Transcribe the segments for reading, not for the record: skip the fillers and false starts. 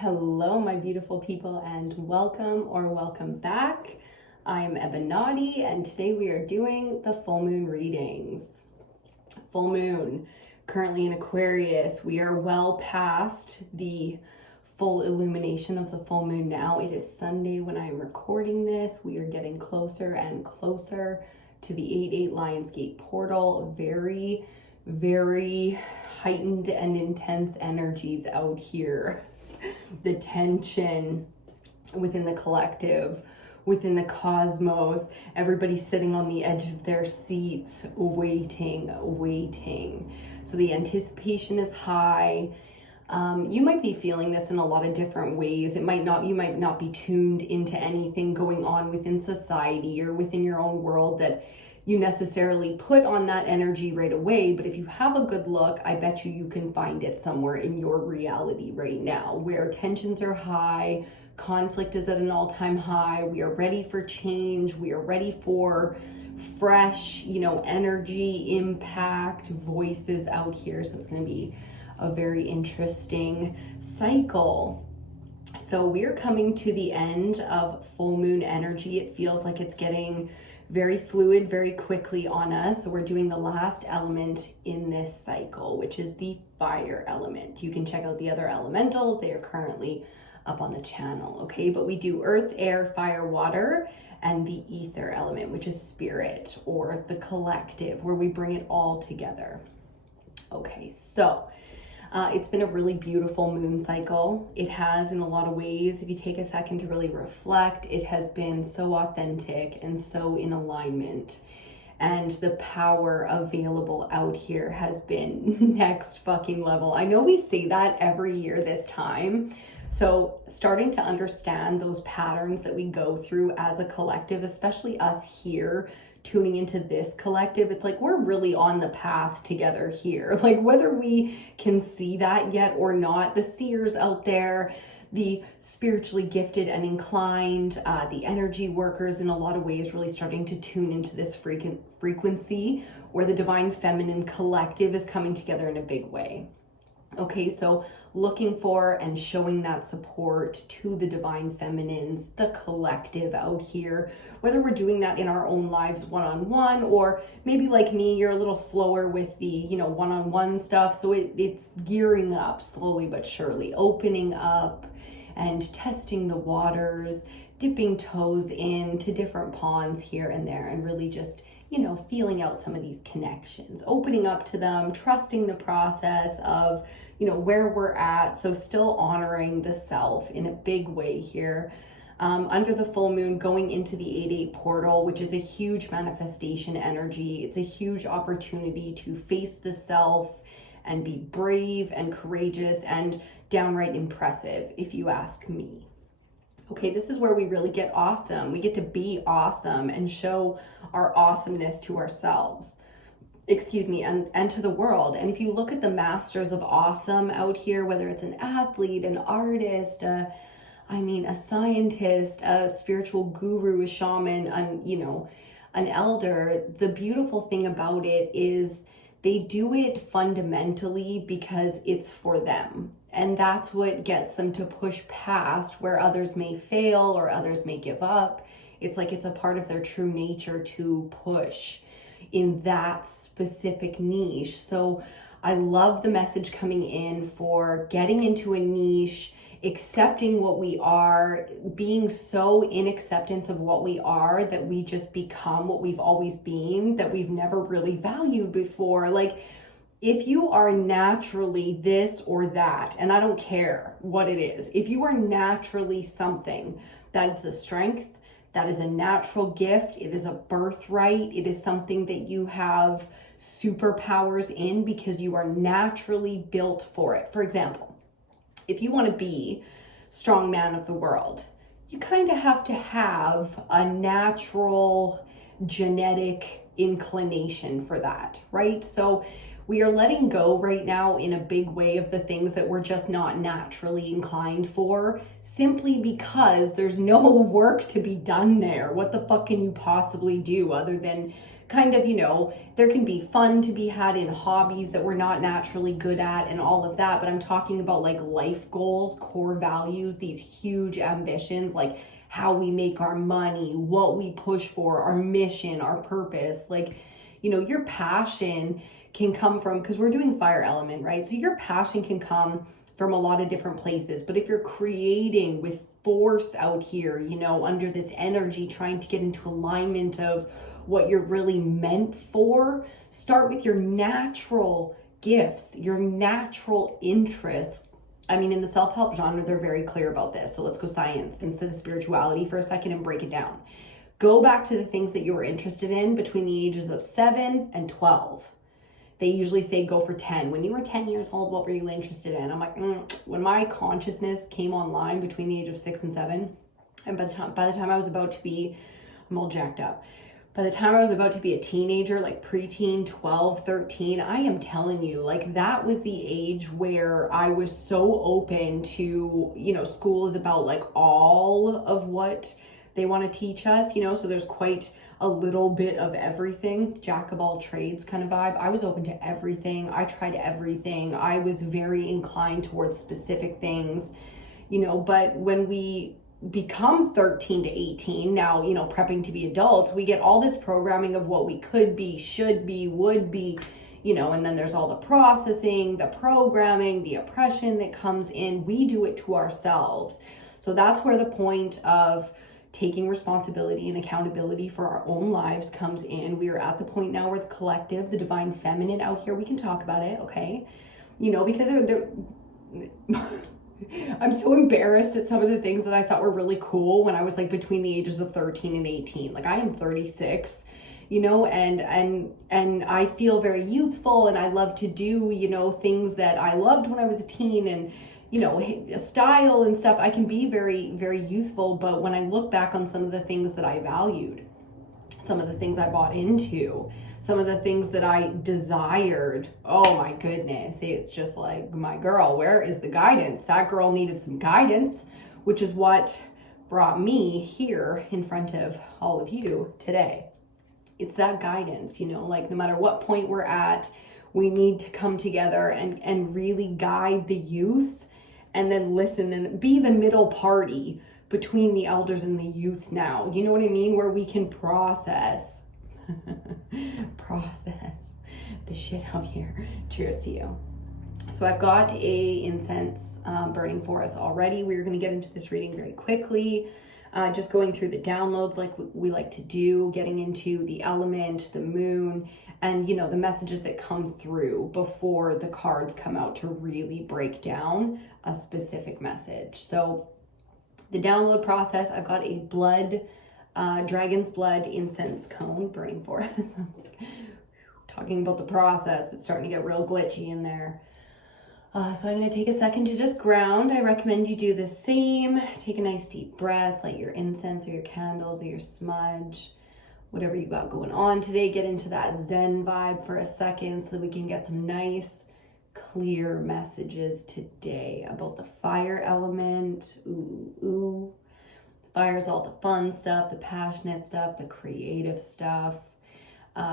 Hello, my beautiful people, and welcome back. I'm Ebinotti, and today we are doing the full moon readings. Full moon, currently in Aquarius. We are well past the full illumination of the full moon now. It is Sunday when I am recording this. We are getting closer and closer to the 8/8 Lionsgate portal. Very, very heightened and intense energies out here. The tension within the collective, within the cosmos, everybody sitting on the edge of their seats, waiting. So the anticipation is high. You might be feeling this in a lot of different ways. You might not be tuned into anything going on within society or within your own world that you necessarily put on that energy right away. But if you have a good look, I bet you can find it somewhere in your reality right now, where tensions are high, conflict is at an all-time high. We are ready for change. We are ready for fresh, energy, impact, voices out here. So it's going to be a very interesting cycle. So we're coming to the end of full moon energy. It feels like it's getting very fluid very quickly on us. So we're doing the last element in this cycle, which is the fire element. You can check out the other elementals. They are currently up on the channel, okay? But we do earth, air, fire, water, and the ether element, which is spirit or the collective, where we bring it all together. Okay, so it's been a really beautiful moon cycle. It has, in a lot of ways, if you take a second to really reflect, it has been so authentic and so in alignment. And the power available out here has been next fucking level. I know we say that every year this time. So starting to understand those patterns that we go through as a collective, especially us here, tuning into this collective, it's like we're really on the path together here. Like whether we can see that yet or not, the seers out there, the spiritually gifted and inclined, the energy workers in a lot of ways really starting to tune into this frequency where the divine feminine collective is coming together in a big way. Okay, so looking for and showing that support to the divine feminines, the collective out here, whether we're doing that in our own lives one-on-one, or maybe like me, you're a little slower with the, one-on-one stuff. So it's gearing up slowly but surely, opening up and testing the waters, dipping toes into different ponds here and there, and really just feeling out some of these connections, opening up to them, trusting the process of, where we're at. So still honoring the self in a big way here. Under the full moon, going into the 8/8 portal, which is a huge manifestation energy. It's a huge opportunity to face the self and be brave and courageous and downright impressive, if you ask me. Okay, this is where we really get awesome. We get to be awesome and show our awesomeness to ourselves, and to the world. And if you look at the masters of awesome out here, whether it's an athlete, an artist, a scientist, a spiritual guru, a shaman, an elder, the beautiful thing about it is they do it fundamentally because it's for them. And that's what gets them to push past where others may fail or others may give up. It's like it's a part of their true nature to push in that specific niche. So I love the message coming in for getting into a niche, accepting what we are, being so in acceptance of what we are that we just become what we've always been, that we've never really valued before. Like, if you are naturally this or that, and I don't care what it is, if you are naturally something, that is a strength, that is a natural gift, it is a birthright, it is something that you have superpowers in because you are naturally built for it. For example, if you want to be strong man of the world, you kind of have to have a natural genetic inclination for that, right? So we are letting go right now in a big way of the things that we're just not naturally inclined for, simply because there's no work to be done there. What the fuck can you possibly do other than kind of, there can be fun to be had in hobbies that we're not naturally good at and all of that. But I'm talking about like life goals, core values, these huge ambitions, like how we make our money, what we push for, our mission, our purpose. Like, your passion can come from, because we're doing fire element, right? So your passion can come from a lot of different places. But if you're creating with force out here, under this energy, trying to get into alignment of what you're really meant for, start with your natural gifts, your natural interests. I mean, in the self-help genre, they're very clear about this. So let's go science instead of spirituality for a second and break it down. Go back to the things that you were interested in between the ages of 7 and 12. They usually say go for 10. When you were 10 years old, what were you interested in? I'm like, when my consciousness came online between the age of 6 and 7, and by the time I was about to be, I'm all jacked up. By the time I was about to be a teenager, like preteen, 12, 13, I am telling you, like that was the age where I was so open to, school is about like all of what they want to teach us, so there's quite a little bit of everything, jack of all trades kind of vibe. I was open to everything. I tried everything. I was very inclined towards specific things, but when we become 13 to 18, now, prepping to be adults, we get all this programming of what we could be, should be, would be, and then there's all the processing, the programming, the oppression that comes in. We do it to ourselves. So that's where the point of taking responsibility and accountability for our own lives comes in. We are at the point now where the collective, the divine feminine out here, we can talk about it, okay? Because they're I'm so embarrassed at some of the things that I thought were really cool when I was like between the ages of 13 and 18. Like I am 36, and I feel very youthful, and I love to do, things that I loved when I was a teen, and style and stuff. I can be very, very youthful, but when I look back on some of the things that I valued, some of the things I bought into, some of the things that I desired, oh my goodness, it's just like, my girl, where is the guidance? That girl needed some guidance, which is what brought me here in front of all of you today. It's that guidance, like no matter what point we're at, we need to come together and really guide the youth, and then listen and be the middle party between the elders and the youth now. You know what I mean? Where we can process the shit out here. Cheers to you. So I've got a incense burning for us already. We're going to get into this reading very quickly. Just going through the downloads like we like to do, getting into the element, the moon, and the messages that come through before the cards come out to really break down a specific message. So the download process, I've got a dragon's blood incense cone burning for us. Talking about the process, it's starting to get real glitchy in there. So I'm going to take a second to just ground. I recommend you do the same. Take a nice deep breath, light your incense or your candles or your smudge, whatever you got going on today. Get into that Zen vibe for a second so that we can get some nice, clear messages today about the fire element. Ooh. Fire is all the fun stuff, the passionate stuff, the creative stuff.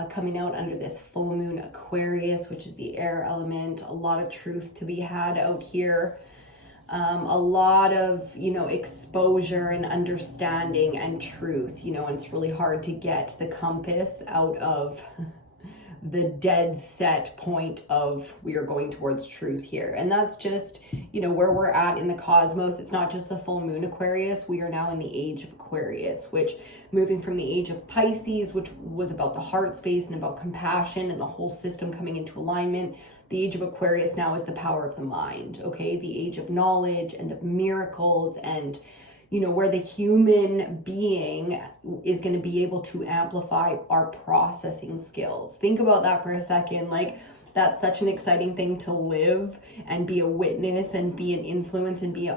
Coming out under this full moon Aquarius, which is the air element. A lot of truth to be had out here. A lot of, exposure and understanding and truth, and it's really hard to get the compass out of the dead set point of we are going towards truth here. And that's just, where we're at in the cosmos. It's not just the full moon Aquarius. We are now in the age of Aquarius, which moving from the age of Pisces, which was about the heart space and about compassion and the whole system coming into alignment. The age of Aquarius now is the power of the mind, okay? The age of knowledge and of miracles, and where the human being is going to be able to amplify our processing skills. Think about that for a second. Like, that's such an exciting thing to live and be a witness and be an influence and be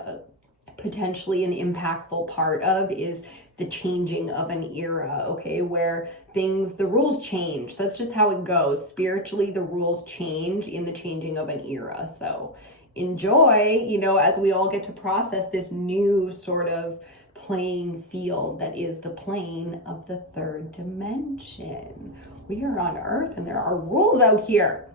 potentially an impactful part of, is the changing of an era, okay? Where the rules change. That's just how it goes. Spiritually, the rules change in the changing of an era. So enjoy, as we all get to process this new sort of playing field that is the plane of the third dimension. we are on earth and there are rules out here.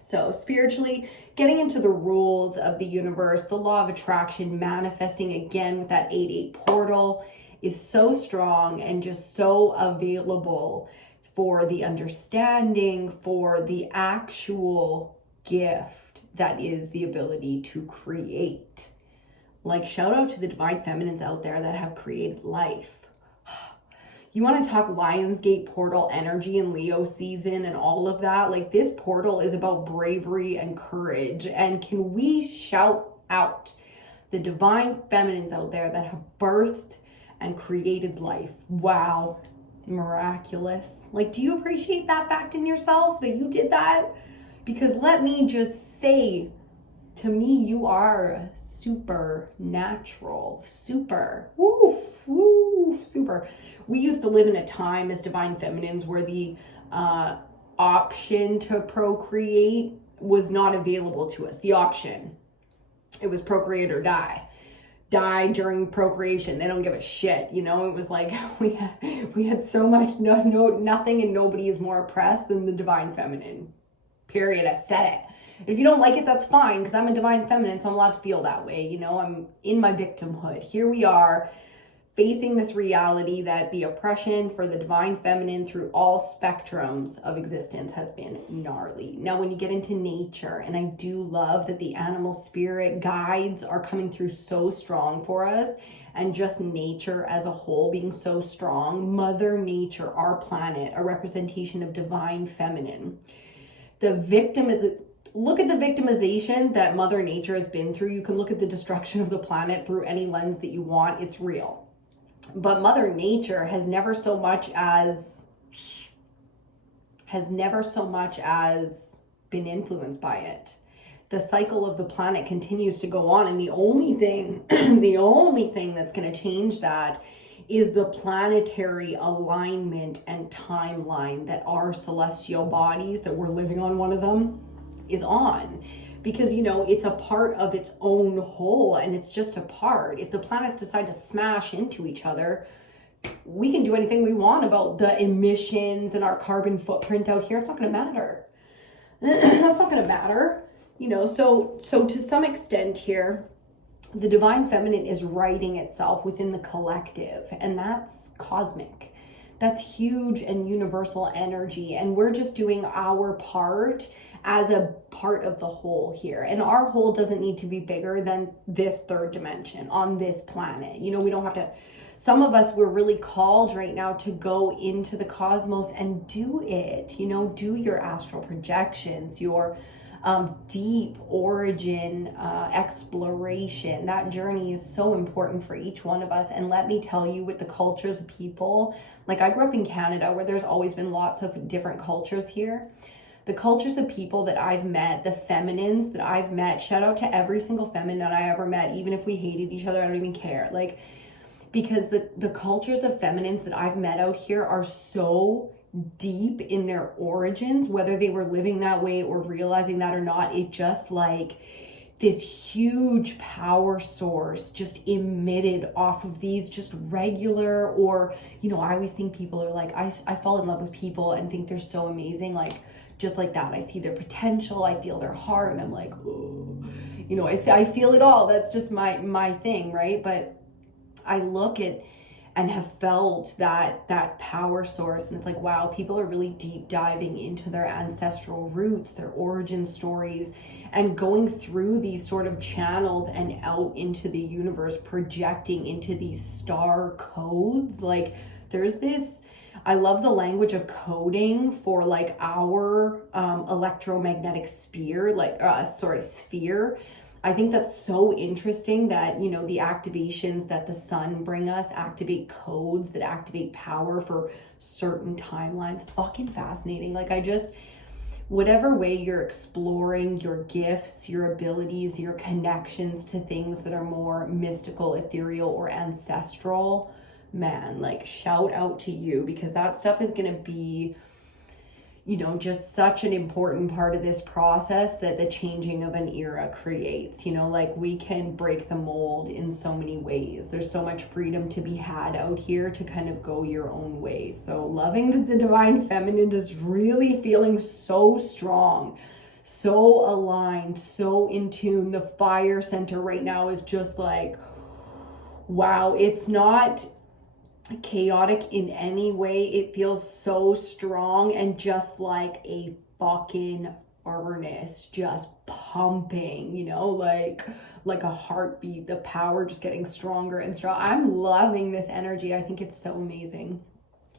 So spiritually, getting into the rules of the universe, the law of attraction, manifesting again with that 8-8 portal is so strong and just so available for the understanding, for the actual gift that is the ability to create. Like, shout out to the divine feminines out there that have created life. You want to talk Lionsgate portal energy and Leo season and all of that? Like, this portal is about bravery and courage. And can we shout out the divine feminines out there that have birthed and created life? Wow, miraculous. Like, do you appreciate that fact in yourself that you did that? Because let me just say, to me, you are supernatural. Super. Woo, woo, super. We used to live in a time as divine feminines where the option to procreate was not available to us. The option. It was procreate or die. Die during procreation. They don't give a shit. You know, it was like we had so much nothing and nobody is more oppressed than the divine feminine. Period. I said it. If you don't like it, that's fine, because I'm a divine feminine, so I'm allowed to feel that way. You know, I'm in my victimhood. Here we are facing this reality that the oppression for the divine feminine through all spectrums of existence has been gnarly. Now, when you get into nature, and I do love that the animal spirit guides are coming through so strong for us, and just nature as a whole being so strong. Mother Nature, our planet, a representation of divine feminine. The victim is... Look at the victimization that Mother Nature has been through. You can look at the destruction of the planet through any lens that you want. It's real. But Mother Nature has never so much as been influenced by it. The cycle of the planet continues to go on, and the only thing that's going to change that is the planetary alignment and timeline that our celestial bodies, that we're living on one of them, is on. Because, you know, it's a part of its own whole, and it's just a part. If the planets decide to smash into each other, we can do anything we want about the emissions and our carbon footprint out here. It's not going to matter. That's not going to matter. You know, so to some extent here, the divine feminine is writing itself within the collective, and that's cosmic. That's huge and universal energy, and we're just doing our part as a part of the whole here. And our whole doesn't need to be bigger than this third dimension on this planet. You know, we don't have to, some of us, we're really called right now to go into the cosmos and do it. You know, do your astral projections, your deep origin exploration. That journey is so important for each one of us. And let me tell you, with the cultures of people, like I grew up in Canada where there's always been lots of different cultures here. The cultures of people that I've met, the feminines that I've met, shout out to every single feminine I ever met, even if we hated each other, I don't even care. Like, because the cultures of feminines that I've met out here are so deep in their origins, whether they were living that way or realizing that or not. It just like this huge power source just emitted off of these just regular, or, you know, I always think people are like, I fall in love with people and think they're so amazing. Like, just like that, I see their potential, I feel their heart, and I'm like, oh, you know, I feel it all. That's just my thing, right? But I look at and have felt that power source, and it's like, wow, people are really deep diving into their ancestral roots, their origin stories, and going through these sort of channels and out into the universe, projecting into these star codes. Like, there's this, I love the language of coding for like our electromagnetic sphere, sphere. I think that's so interesting that, you know, the activations that the sun bring us activate codes that activate power for certain timelines. Fucking fascinating. Like, whatever way you're exploring your gifts, your abilities, your connections to things that are more mystical, ethereal, or ancestral, man, like, shout out to you, because that stuff is going to be, you know, just such an important part of this process that the changing of an era creates. You know, like we can break the mold in so many ways. There's so much freedom to be had out here to kind of go your own way. So loving the divine feminine is really feeling so strong, so aligned, so in tune. The fire center right now is just like, wow, it's not chaotic in any way. It feels so strong and just like a fucking furnace just pumping, you know, like a heartbeat, the power just getting stronger and stronger. I'm loving this energy. I think it's so amazing.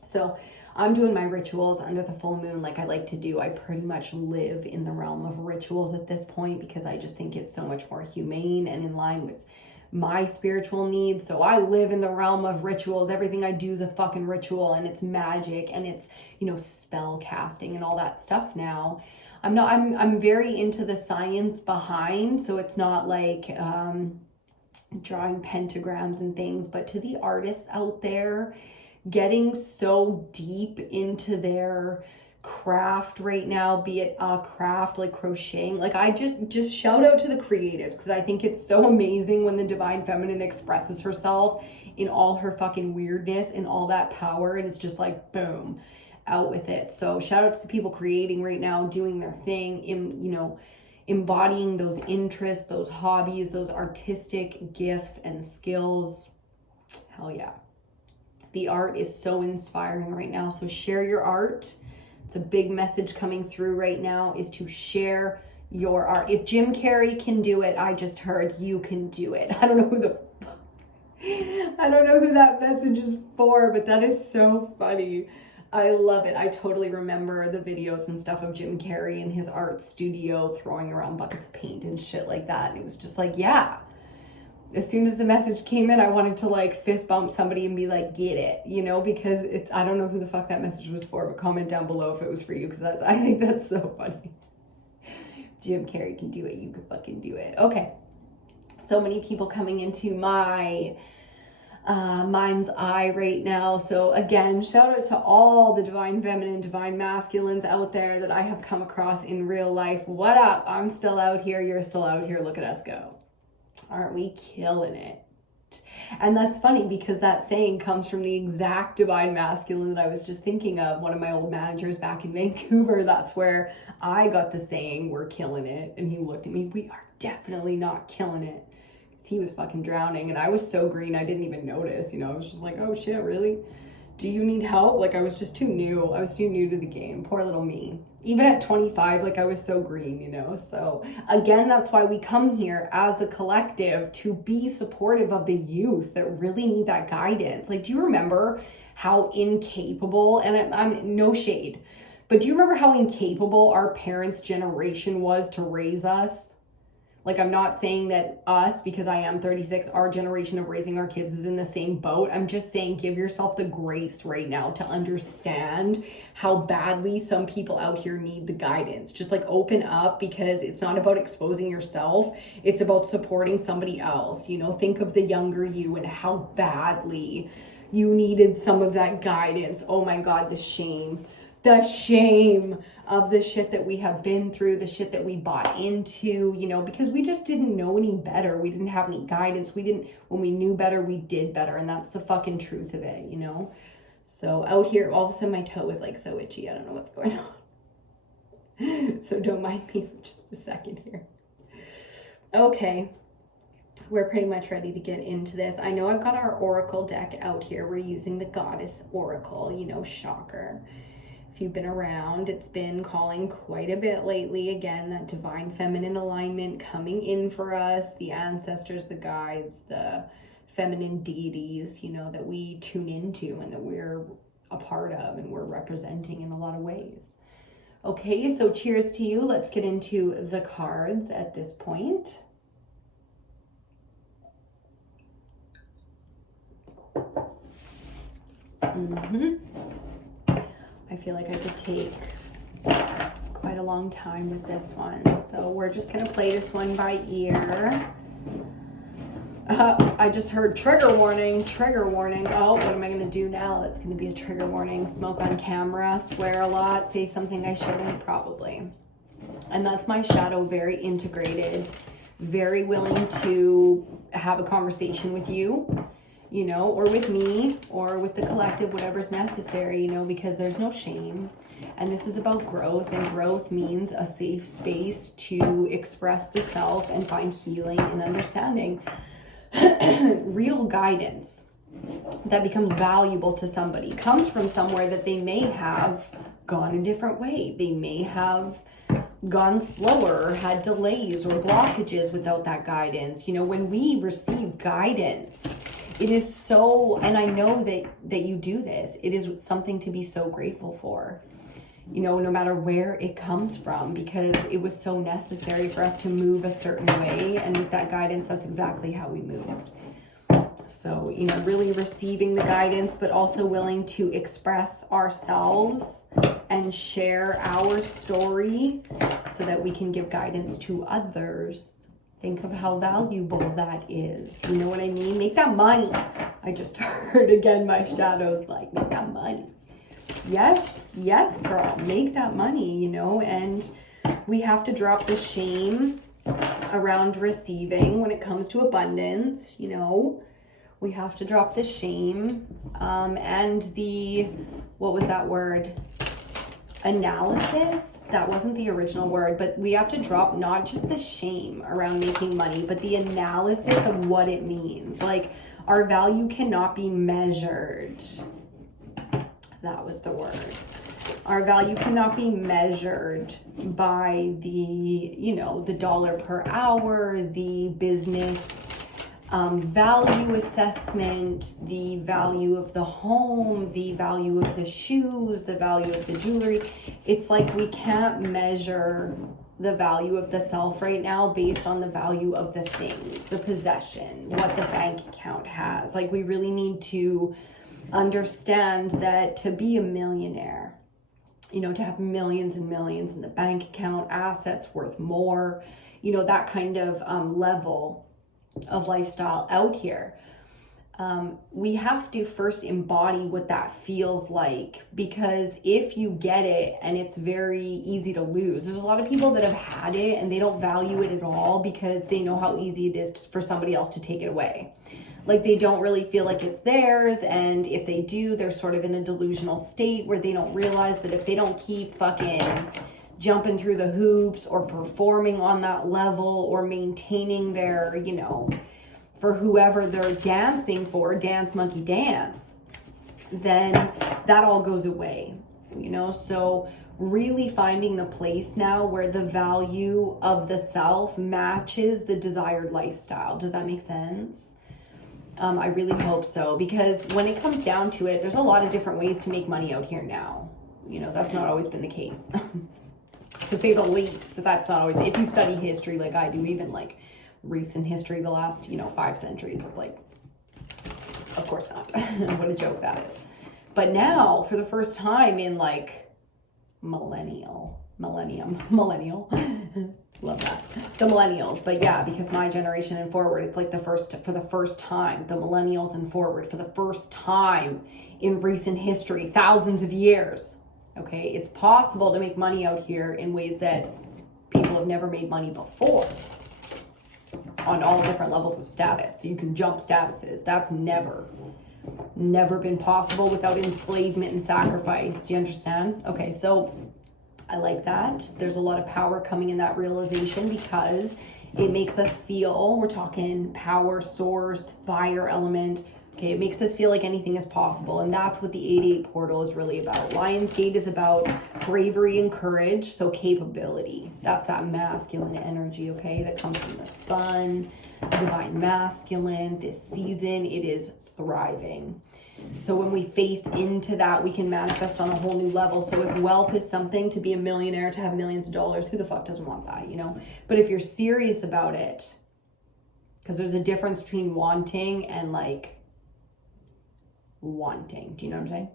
So I'm doing my rituals under the full moon like I like to do. I pretty much live in the realm of rituals at this point because I just think it's so much more humane and in line with my spiritual needs. So I live in the realm of rituals. Everything I do is a fucking ritual, and it's magic, and it's, you know, spell casting and all that stuff now. I'm very into the science behind, so it's not like drawing pentagrams and things, but to the artists out there getting so deep into their craft right now, be it a craft like crocheting, like I just shout out to the creatives, because I think it's so amazing when the divine feminine expresses herself in all her fucking weirdness and all that power, and it's just like boom, out with it. So shout out to the people creating right now, doing their thing, you know, embodying those interests, those hobbies, those artistic gifts and skills. Hell yeah. The art is so inspiring right now, so share your art. It's a big message coming through right now, is to share your art. If Jim Carrey can do it, I just heard you can do it. I don't know who that message is for, but that is so funny. I love it. I totally remember the videos and stuff of Jim Carrey in his art studio throwing around buckets of paint and shit like that. And it was just like, yeah. As soon as the message came in, I wanted to like fist bump somebody and be like, get it, you know, because it's, I don't know who the fuck that message was for, but comment down below if it was for you, because I think that's so funny. Jim Carrey can do it, you can fucking do it. Okay, so many people coming into my mind's eye right now. So again, shout out to all the divine feminine, divine masculines out there that I have come across in real life. What up? I'm still out here, you're still out here, look at us go. Aren't we killing it? And that's funny because that saying comes from the exact divine masculine that I was just thinking of. One of my old managers back in Vancouver, that's where I got the saying, we're killing it. And he looked at me, we are definitely not killing it. Because he was fucking drowning and I was so green I didn't even notice, you know. I was just like, oh shit, really? Do you need help? Like I was just too new. I was too new to the game. Poor little me. Even at 25, like I was so green, you know? So again, that's why we come here as a collective to be supportive of the youth that really need that guidance. Like, do you remember how incapable, and I'm no shade, but do you remember how incapable our parents' generation was to raise us? Like, I'm not saying that us, because I am 36, our generation of raising our kids is in the same boat. I'm just saying give yourself the grace right now to understand how badly some people out here need the guidance. Just like open up, because it's not about exposing yourself. It's about supporting somebody else. You know, think of the younger you and how badly you needed some of that guidance. Oh my God, the shame of the shit that we have been through, the shit that we bought into, you know, because we just didn't know any better. We didn't have any guidance. When we knew better, we did better. And that's the fucking truth of it, you know? So out here, all of a sudden my toe is like so itchy. I don't know what's going on. So don't mind me for just a second here. Okay. We're pretty much ready to get into this. I know I've got our oracle deck out here. We're using the Goddess Oracle, you know, shocker. If you've been around, it's been calling quite a bit lately. Again, that divine feminine alignment coming in for us, the ancestors, the guides, the feminine deities, you know, that we tune into and that we're a part of and we're representing in a lot of ways. Okay, so cheers to you. Let's get into the cards at this point. I feel like I could take quite a long time with this one. So we're just going to play this one by ear. I just heard trigger warning, trigger warning. Oh, what am I going to do now? That's going to be a trigger warning. Smoke on camera, swear a lot, say something I shouldn't, probably. And that's my shadow, very integrated, very willing to have a conversation with you, you know, or with me, or with the collective, whatever's necessary, you know, because there's no shame. And this is about growth, and growth means a safe space to express the self and find healing and understanding. Real guidance that becomes valuable to somebody comes from somewhere that they may have gone a different way. They may have gone slower, had delays or blockages without that guidance. You know, when we receive guidance, it is so, and I know that you do this, it is something to be so grateful for, you know, no matter where it comes from, because it was so necessary for us to move a certain way. And with that guidance, that's exactly how we moved. So, you know, really receiving the guidance, but also willing to express ourselves and share our story so that we can give guidance to others. Think of how valuable that is. You know what I mean? Make that money. I just heard again, my shadows like, make that money. Yes, yes, girl, make that money, you know, and we have to drop the shame around receiving when it comes to abundance, you know. We have to drop the shame and the, what was that word? Analysis? That wasn't the original word, but we have to drop not just the shame around making money, but the analysis of what it means. Like, our value cannot be measured. That was the word. Our value cannot be measured by the, you know, the dollar per hour, the business value assessment, the value of the home, the value of the shoes, the value of the jewelry. It's like we can't measure the value of the self right now based on the value of the things, the possession, what the bank account has. Like, we really need to understand that to be a millionaire, you know, to have millions and millions in the bank account, assets worth more, you know, that kind of level of lifestyle out here. We have to first embody what that feels like, because if you get it and it's very easy to lose, there's a lot of people that have had it and they don't value it at all because they know how easy it is for somebody else to take it away. Like, they don't really feel like it's theirs, and if they do, they're sort of in a delusional state where they don't realize that if they don't keep fucking jumping through the hoops or performing on that level or maintaining their, you know, for whoever they're dancing for, dance monkey dance, then that all goes away, you know. So really finding the place now where the value of the self matches the desired lifestyle. Does that make sense? I really hope so, because when it comes down to it, there's a lot of different ways to make money out here now. You know, that's not always been the case. To say the least, that's not always. If you study history like I do, even like recent history, the last, you know, 5 centuries, it's like, of course not. What a joke that is. But now, for the first time in like millennial, love that, the millennials. But yeah, because my generation and forward, it's like for the first time, the millennials and forward, for the first time in recent history, thousands of years. Okay, it's possible to make money out here in ways that people have never made money before, on all different levels of status. So you can jump statuses. That's never been possible without enslavement and sacrifice. Do you understand? Okay, so I like that. There's a lot of power coming in that realization, because it makes us feel, we're talking power source, fire element. Okay, it makes us feel like anything is possible. And that's what the 88 portal is really about. Lionsgate is about bravery and courage, so capability. That's that masculine energy, okay, that comes from the sun, divine masculine. This season, it is thriving. So when we face into that, we can manifest on a whole new level. So if wealth is something, to be a millionaire, to have millions of dollars, who the fuck doesn't want that, you know? But if you're serious about it, because there's a difference between wanting and like wanting. Do you know what I'm saying?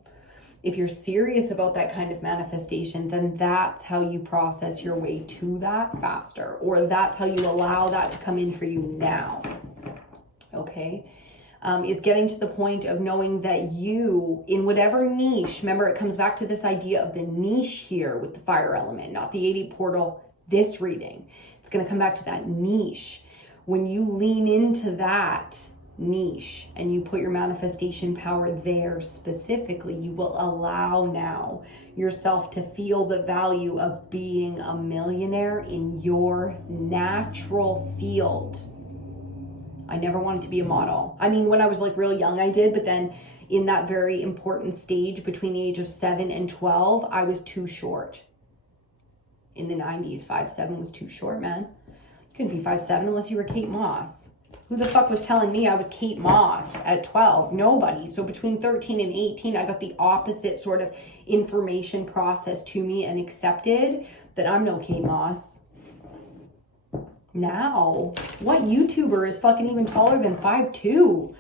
If you're serious about that kind of manifestation, then that's how you process your way to that faster, or that's how you allow that to come in for you now. Okay. okay? Is getting to the point of knowing that you, in whatever niche, remember it comes back to this idea of the niche here with the fire element, not the 80 portal, this reading. It's going to come back to that niche. When you lean into that niche and you put your manifestation power there specifically, you will allow now yourself to feel the value of being a millionaire in your natural field. I never wanted to be a model. I mean, when I was like real young, I did, but then in that very important stage between the age of 7 and 12, I was too short. In the 90s, 5'7" was too short, man. You couldn't be 5'7" unless you were Kate Moss. Who the fuck was telling me I was Kate Moss at 12? Nobody. So between 13 and 18, I got the opposite sort of information processed to me and accepted that I'm no Kate Moss. Now, what YouTuber is fucking even taller than 5'2"?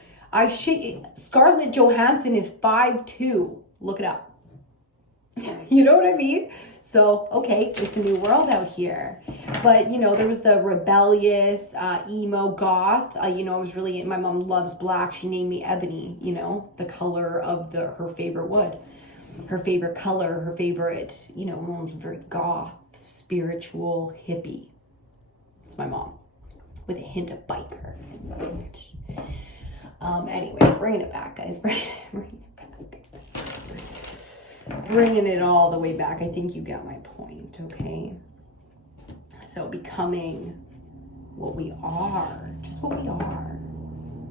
Scarlett Johansson is 5'2". Look it up. You know what I mean? So, okay, it's a new world out here. But, you know, there was the rebellious, emo goth. I was really, my mom loves black. She named me Ebony, you know, the color of her favorite wood. Her favorite color, her favorite, mom was very goth, spiritual, hippie. It's my mom, with a hint of biker. Anyways, bringing it back, guys. Bringing it back. Bringing it all the way back. I think you get my point, okay? So becoming what we are, just what we are,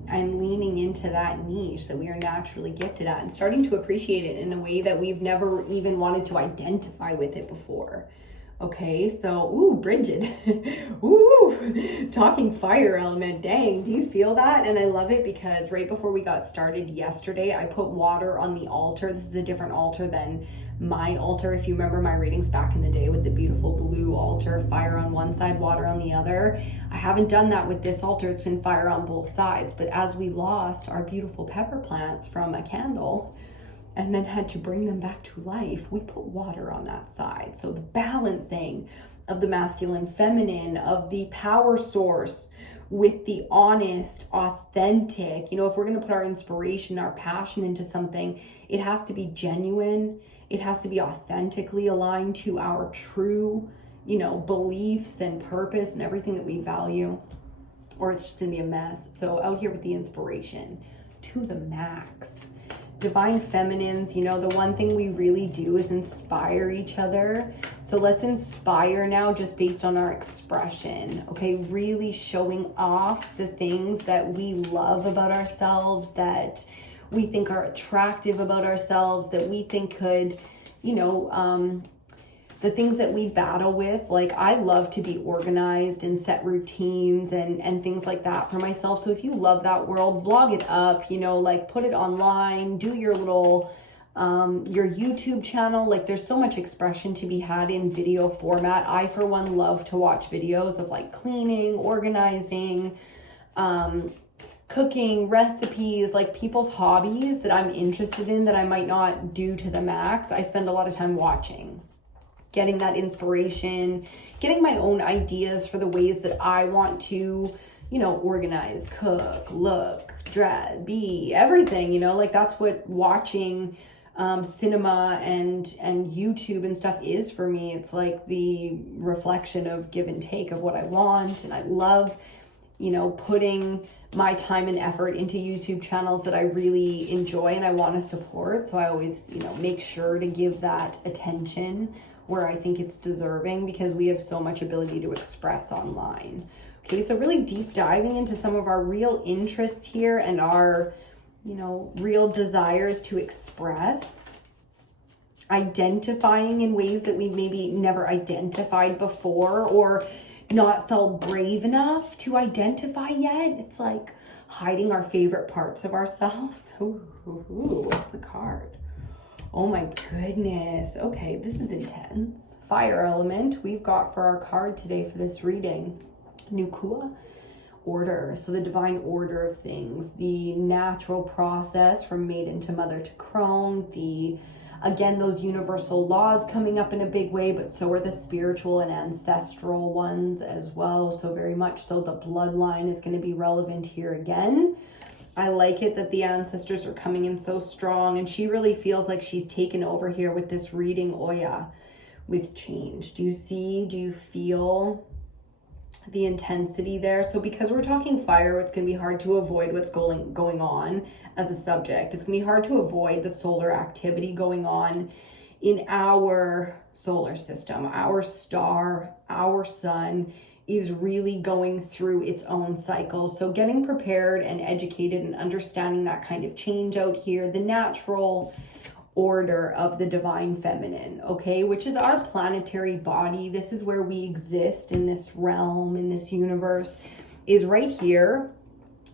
and leaning into that niche that we are naturally gifted at and starting to appreciate it in a way that we've never even wanted to identify with it before. Okay, so, ooh, Bridget, ooh, talking fire element, dang, do you feel that? And I love it because right before we got started yesterday, I put water on the altar. This is a different altar than my altar. If you remember my readings back in the day with the beautiful blue altar, fire on one side, water on the other. I haven't done that with this altar. It's been fire on both sides. But as we lost our beautiful pepper plants from a candle, and then had to bring them back to life, we put water on that side. So the balancing of the masculine, feminine, of the power source with the honest, authentic. If we're going to put our inspiration, our passion into something, it has to be genuine. It has to be authentically aligned to our true, beliefs and purpose and everything that we value, or it's just going to be a mess. So out here with the inspiration to the max. Divine feminines, the one thing we really do is inspire each other. So let's inspire now just based on our expression, okay? Really showing off the things that we love about ourselves, that we think are attractive about ourselves, that we think could, the things that we battle with. Like, I love to be organized and set routines and things like that for myself. So if you love that world, vlog it up, put it online, do your little, your YouTube channel. Like, there's so much expression to be had in video format. I, for one, love to watch videos of like cleaning, organizing, cooking, recipes, like people's hobbies that I'm interested in that I might not do to the max. I spend a lot of time watching, getting that inspiration, getting my own ideas for the ways that I want to, organize, cook, look, dress, be, everything, like that's what watching cinema and YouTube and stuff is for me. It's like the reflection of give and take of what I want. And I love, putting my time and effort into YouTube channels that I really enjoy and I want to support. So I always, make sure to give that attention where I think it's deserving, because we have so much ability to express online. Okay, so really deep diving into some of our real interests here and our, real desires to express, identifying in ways that we've maybe never identified before or not felt brave enough to identify yet. It's like hiding our favorite parts of ourselves. Ooh, what's the card? Oh my goodness. Okay, this is intense. Fire element we've got for our card today for this reading. Nukua, order. So the divine order of things, the natural process from maiden to mother to crone, again, those universal laws coming up in a big way, but so are the spiritual and ancestral ones as well. So very much so the bloodline is going to be relevant here again. I like it that the ancestors are coming in so strong, and she really feels like she's taken over here with this reading, Oya, with change. Do you see, do you feel the intensity there? So because we're talking fire, it's going to be hard to avoid what's going on as a subject. It's going to be hard to avoid the solar activity going on in our solar system. Our star, our sun is really going through its own cycle. So getting prepared and educated and understanding that kind of change out here, the natural order of the divine feminine, okay, which is our planetary body. This is where we exist in this realm, in this universe, is right here.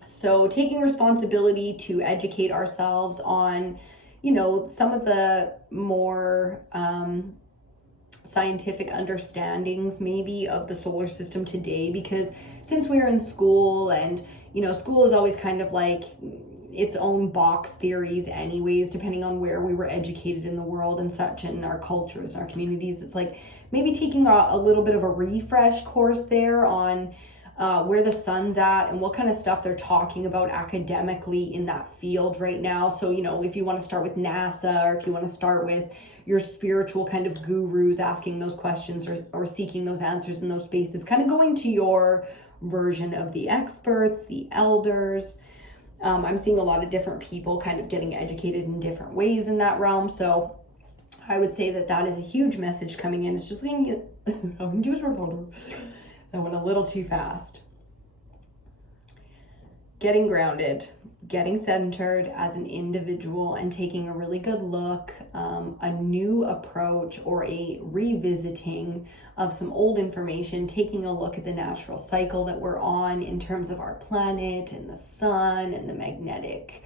So taking responsibility to educate ourselves on, you know, some of the more scientific understandings maybe of the solar system today, because since we're in school, and you know, school is always kind of like its own box theories anyways, depending on where we were educated in the world and such, and our cultures and our communities. It's like maybe taking a little bit of a refresh course there on where the sun's at and what kind of stuff they're talking about academically in that field right now. So, you know, if you want to start with NASA, or if you want to start with your spiritual kind of gurus asking those questions, or seeking those answers in those spaces, kind of going to your version of the experts, the elders. I'm seeing a lot of different people kind of getting educated in different ways in that realm. So I would say that that is a huge message coming in. It's just leaving you. I went a little too fast. Getting grounded, getting centered as an individual, and taking a really good look, a new approach, or a revisiting of some old information, taking a look at the natural cycle that we're on in terms of our planet and the sun and the magnetic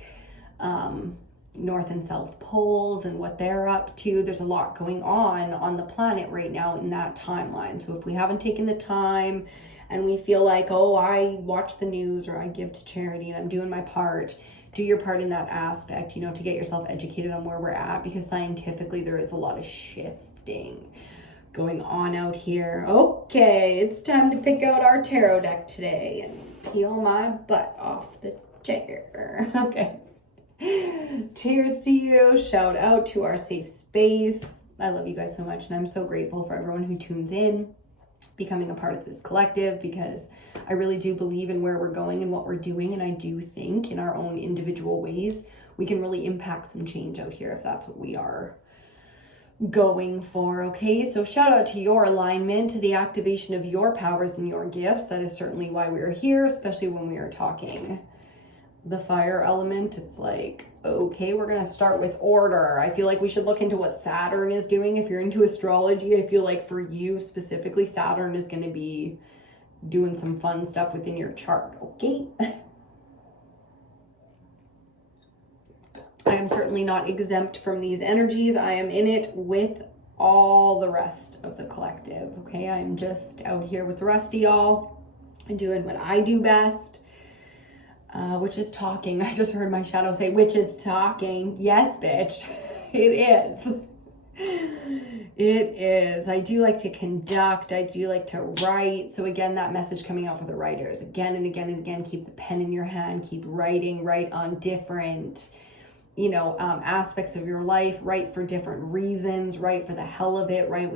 north and south poles and what they're up to. There's a lot going on the planet right now in that timeline. So if we haven't taken the time and we feel like, oh, I watch the news or I give to charity and I'm doing my part, do your part in that aspect, you know, to get yourself educated on where we're at, because scientifically there is a lot of shifting going on out here. Okay, it's time to pick out our tarot deck today and peel my butt off the chair. Okay. Cheers to you. Shout out to our safe space. I love you guys so much, and I'm so grateful for everyone who tunes in, becoming a part of this collective, because I really do believe in where we're going and what we're doing, and I do think in our own individual ways we can really impact some change out here if that's what we are going for. Okay, so shout out to your alignment, to the activation of your powers and your gifts. That is certainly why we're here, especially when we are talking the fire element. It's like, okay, we're gonna start with order. I feel like we should look into what Saturn is doing. If you're into astrology, I feel like for you specifically, Saturn is going to be doing some fun stuff within your chart. Okay. I am certainly not exempt from these energies. I am in it with all the rest of the collective. Okay, I'm just out here with the rest of y'all and doing what I do best. Which is talking. I just heard my shadow say, which is talking. Yes, bitch. It is. It is. I do like to conduct. I do like to write. So again, that message coming out for the writers. Again and again and again, keep the pen in your hand. Keep writing. Write on different, you know, aspects of your life. Write for different reasons. Write for the hell of it. Write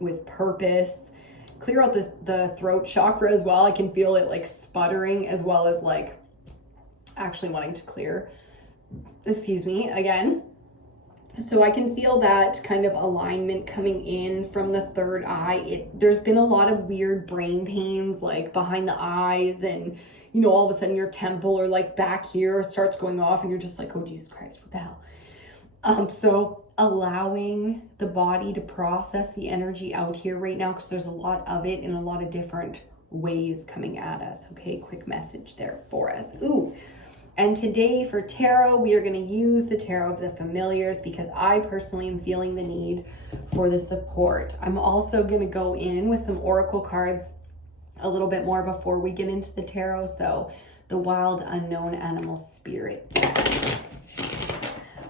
with purpose. Clear out the throat chakra as well. I can feel it like sputtering, as well as like actually wanting to clear, excuse me, again. So I can feel that kind of alignment coming in from the third eye. There's been a lot of weird brain pains, like behind the eyes, and you know, all of a sudden your temple or like back here starts going off and you're just like, oh Jesus Christ, what the hell? So allowing the body to process the energy out here right now, because there's a lot of it in a lot of different ways coming at us. Okay, quick message there for us. Ooh. And today for tarot, we are going to use the Tarot of the Familiars, because I personally am feeling the need for the support. I'm also going to go in with some oracle cards a little bit more before we get into the tarot. So the Wild Unknown Animal Spirit.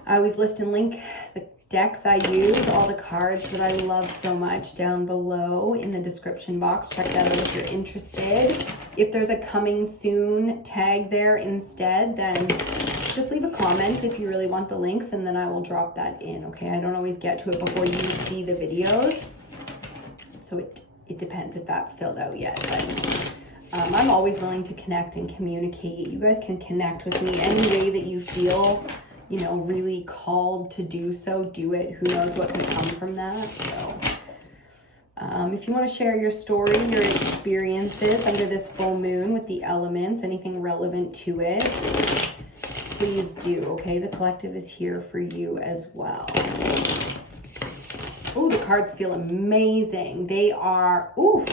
I always list and link the decks I use, all the cards that I love so much down below in the description box. Check that out if you're interested. If there's a coming soon tag there instead, then just leave a comment if you really want the links, and then I will drop that in, okay? I don't always get to it before you see the videos, so it depends if that's filled out yet, but I'm always willing to connect and communicate. You guys can connect with me any way that you feel, you know, really called to do so. Do it. Who knows what can come from that. So if you want to share your story, your experiences under this full moon with the elements, anything relevant to it, please do, okay? The collective is here for you as well. Oh, the cards feel amazing. They are, ooh,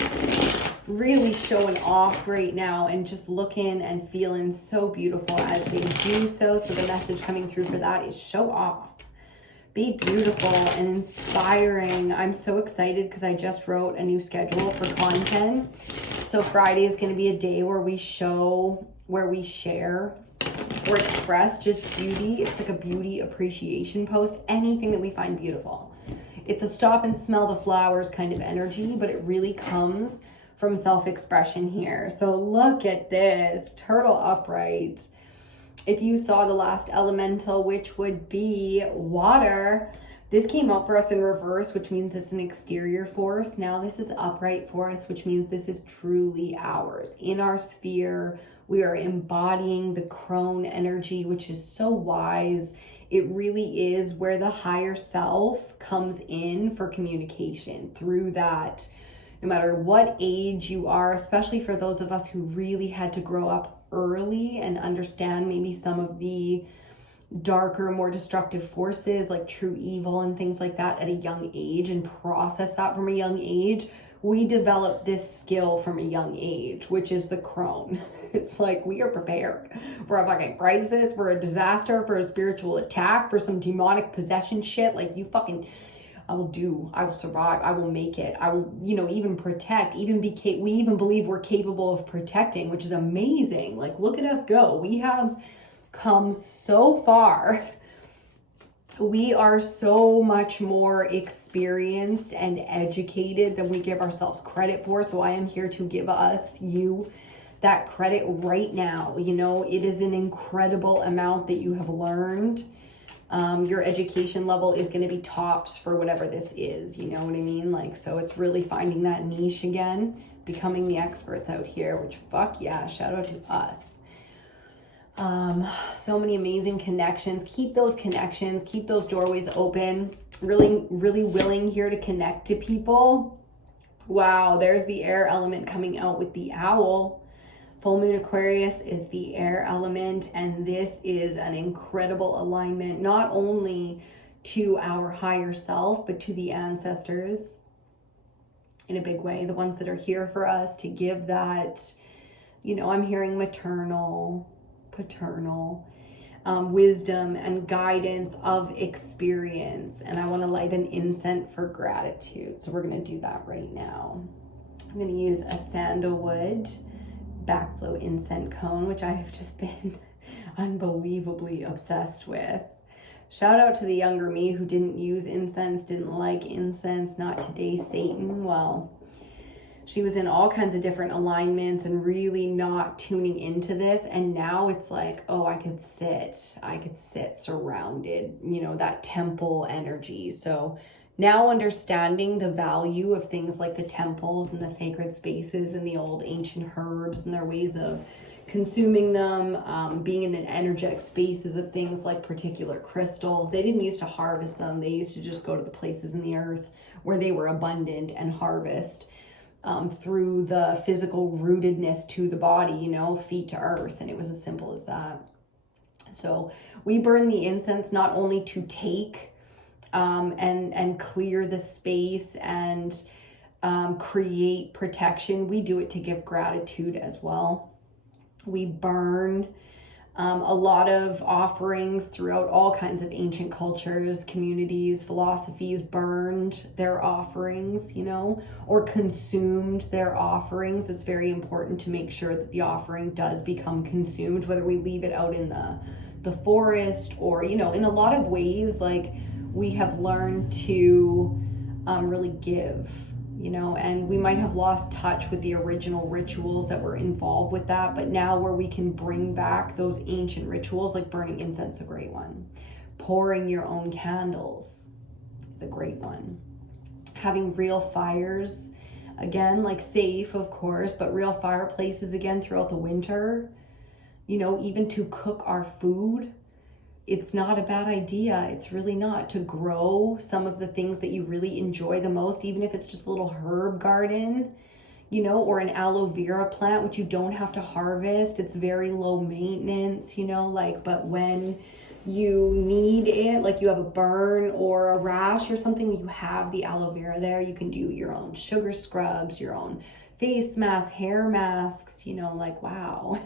really showing off right now and just looking and feeling so beautiful as they do so. So the message coming through for that is show off. Be beautiful and inspiring. I'm so excited because I just wrote a new schedule for content. So Friday is going to be a day where we show, where we share or express just beauty. It's like a beauty appreciation post, anything that we find beautiful. It's a stop and smell the flowers kind of energy, but it really comes from self-expression here. So look at this, turtle upright. If you saw the last elemental, which would be water, this came out for us in reverse, which means it's an exterior force. Now this is upright for us, which means this is truly ours. In our sphere, we are embodying the crone energy, which is so wise. It really is where the higher self comes in for communication through that. No matter what age you are, especially for those of us who really had to grow up early and understand maybe some of the darker, more destructive forces like true evil and things like that at a young age and process that from a young age, we develop this skill from a young age, which is the crone. It's like we are prepared for a fucking crisis, for a disaster, for a spiritual attack, for some demonic possession shit. Like you fucking, I will survive, I will make it, I will, you know, even protect, even be, we even believe we're capable of protecting, which is amazing. Like, look at us go. We have come so far. We are so much more experienced and educated than we give ourselves credit for. So I am here to give you that credit right now. You know, it is an incredible amount that you have learned. Your education level is going to be tops for whatever this is, you know what I mean? Like, so it's really finding that niche again, becoming the experts out here, which fuck yeah, shout out to us. So many amazing connections. Keep those connections, keep those doorways open. Really, really willing here to connect to people. Wow, there's the air element coming out with the owl. Full moon Aquarius is the air element, and this is an incredible alignment, not only to our higher self, but to the ancestors in a big way, the ones that are here for us to give that, you know, I'm hearing maternal, paternal, wisdom and guidance of experience. And I want to light an incense for gratitude. So we're going to do that right now. I'm going to use a sandalwood backflow incense cone, which I have just been unbelievably obsessed with. Shout out to the younger me who didn't use incense, didn't like incense, not today, Satan. Well, she was in all kinds of different alignments and really not tuning into this. And now it's like, oh, I could sit surrounded, you know, that temple energy. So now understanding the value of things like the temples and the sacred spaces and the old ancient herbs and their ways of consuming them, being in the energetic spaces of things like particular crystals. They didn't used to harvest them. They used to just go to the places in the earth where they were abundant and harvest through the physical rootedness to the body, you know, feet to earth. And it was as simple as that. So we burn the incense not only to take and clear the space and create protection. We do it to give gratitude as well. We burn a lot of offerings throughout all kinds of ancient cultures, communities, philosophies burned their offerings, you know, or consumed their offerings. It's very important to make sure that the offering does become consumed, whether we leave it out in the the forest, or, you know, in a lot of ways, like, we have learned to really give, you know, and we might have lost touch with the original rituals that were involved with that, but now where we can bring back those ancient rituals, like burning incense, a great one. Pouring your own candles is a great one. Having real fires, again, like safe, of course, but real fireplaces again throughout the winter, you know, even to cook our food. It's not a bad idea. It's really not, to grow some of the things that you really enjoy the most, even if it's just a little herb garden, you know, or an aloe vera plant, which you don't have to harvest. It's very low maintenance, you know, like, but when you need it, like you have a burn or a rash or something, you have the aloe vera there. You can do your own sugar scrubs, your own face masks, hair masks, you know, like, wow.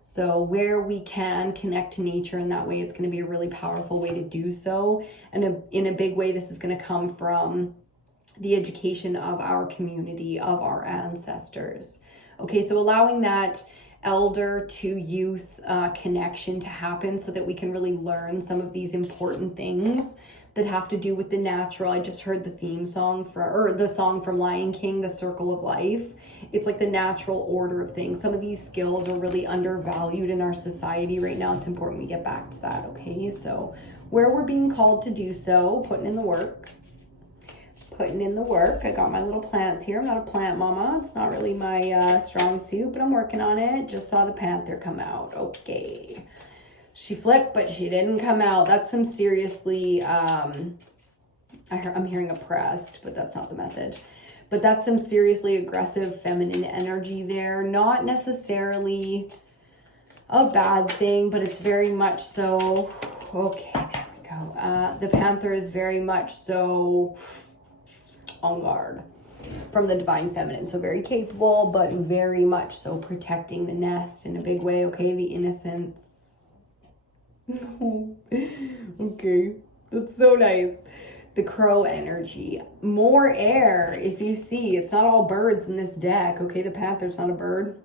So where we can connect to nature in that way, it's going to be a really powerful way to do so. And in a big way, this is going to come from the education of our community, of our ancestors. Okay, so allowing that elder to youth connection to happen so that we can really learn some of these important things that have to do with the natural. I just heard the theme song or the song from Lion King, The Circle of Life. It's like the natural order of things. Some of these skills are really undervalued in our society right now. It's important we get back to that, okay? So where we're being called to do so, putting in the work. I got my little plants here. I'm not a plant mama. It's not really my strong suit, but I'm working on it. Just saw the panther come out. Okay. She flipped, but she didn't come out. That's some seriously, I'm hearing oppressed, but that's not the message. But that's some seriously aggressive feminine energy there. Not necessarily a bad thing, but it's very much so, okay, there we go. The panther is very much so on guard from the divine feminine. So very capable, but very much so protecting the nest in a big way. Okay, the innocence. Okay, that's so nice. The crow energy, more air. If you see, it's not all birds in this deck. Okay, the panther's not a bird.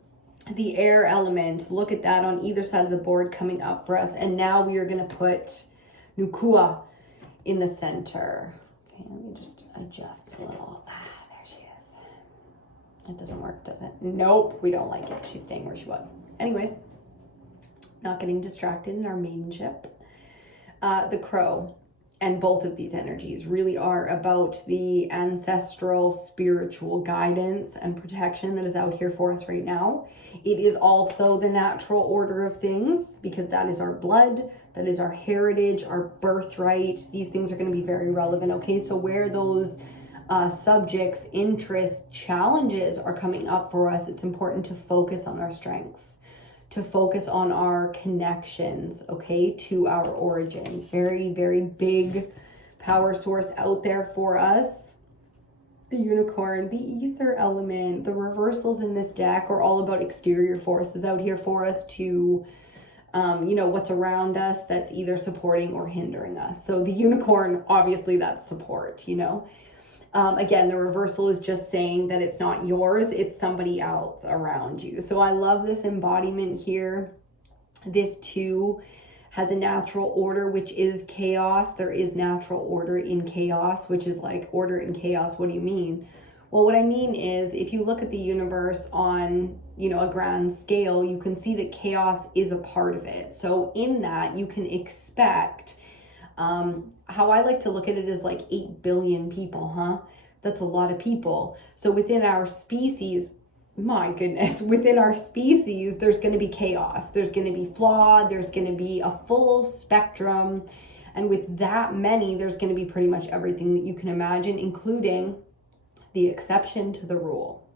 The air element, look at that on either side of the board coming up for us. And now we are going to put Nukua in the center. Okay, let me just adjust a little. There she is. It doesn't work, does it? Nope, we don't like it. She's staying where she was. Anyways, not getting distracted in our maidenship. The crow and both of these energies really are about the ancestral spiritual guidance and protection that is out here for us right now. It is also the natural order of things because that is our blood, that is our heritage, our birthright. These things are going to be very relevant. Okay, so where those subjects, interests, challenges are coming up for us, it's important to focus on our strengths, to focus on our connections, okay, to our origins. Very, very big power source out there for us. The unicorn, the ether element, the reversals in this deck are all about exterior forces out here for us to, you know, what's around us that's either supporting or hindering us. So the unicorn, obviously that's support, you know. Again, the reversal is just saying that it's not yours, it's somebody else around you. So I love this embodiment here. This too has a natural order, which is chaos. There is natural order in chaos, which is like order in chaos. What do you mean? Well, what I mean is if you look at the universe on, you know, a grand scale, you can see that chaos is a part of it. So in that you can expect, how I like to look at it is like 8 billion people, huh? That's a lot of people. So within our species, my goodness, within our species, there's going to be chaos. There's going to be flawed. There's going to be a full spectrum. And with that many, there's going to be pretty much everything that you can imagine, including the exception to the rule.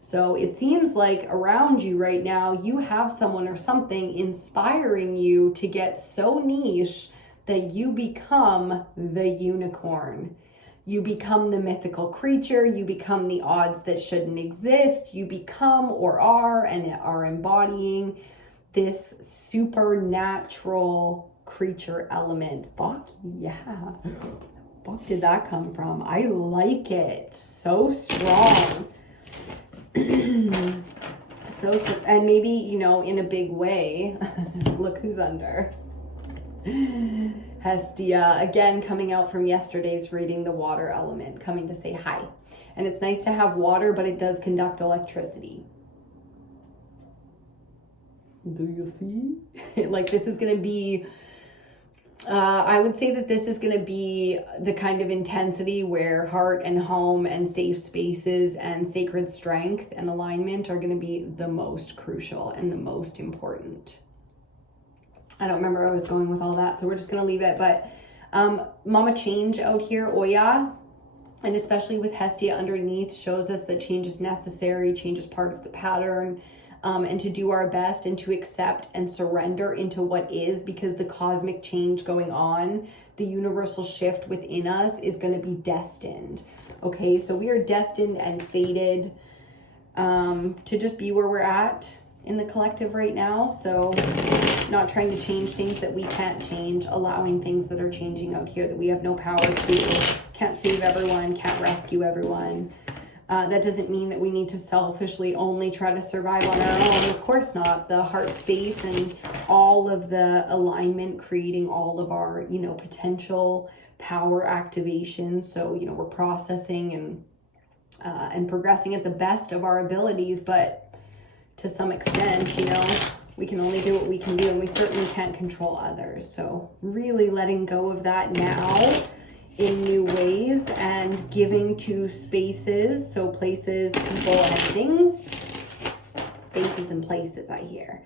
So it seems like around you right now, you have someone or something inspiring you to get so niche that you become the unicorn. You become the mythical creature. You become the odds that shouldn't exist. You become or are and are embodying this supernatural creature element. Fuck yeah. Fuck did that come from? I like it. So strong. So, and maybe, you know, in a big way, look who's under. Hestia, again, coming out from yesterday's reading, the water element, coming to say hi. And it's nice to have water, but it does conduct electricity. Do you see? Like, this is going to be, I would say that this is going to be the kind of intensity where heart and home and safe spaces and sacred strength and alignment are going to be the most crucial and the most important. I don't remember where I was going with all that, so we're just going to leave it. But Mama Change out here, Oya, and especially with Hestia underneath, shows us that change is necessary, change is part of the pattern, and to do our best and to accept and surrender into what is, because the cosmic change going on, the universal shift within us is going to be destined. Okay, so we are destined and fated to just be where we're at in the collective right now. So not trying to change things that we can't change, allowing things that are changing out here that we have no power to, can't save everyone, can't rescue everyone. That doesn't mean that we need to selfishly only try to survive on our own. Of course not. The heart space and all of the alignment, creating all of our, potential power activation. So, we're processing and progressing at the best of our abilities, but to some extent, we can only do what we can do, and we certainly can't control others. So really letting go of that now in new ways and giving to spaces, so places, people, and things. Spaces and places, I hear.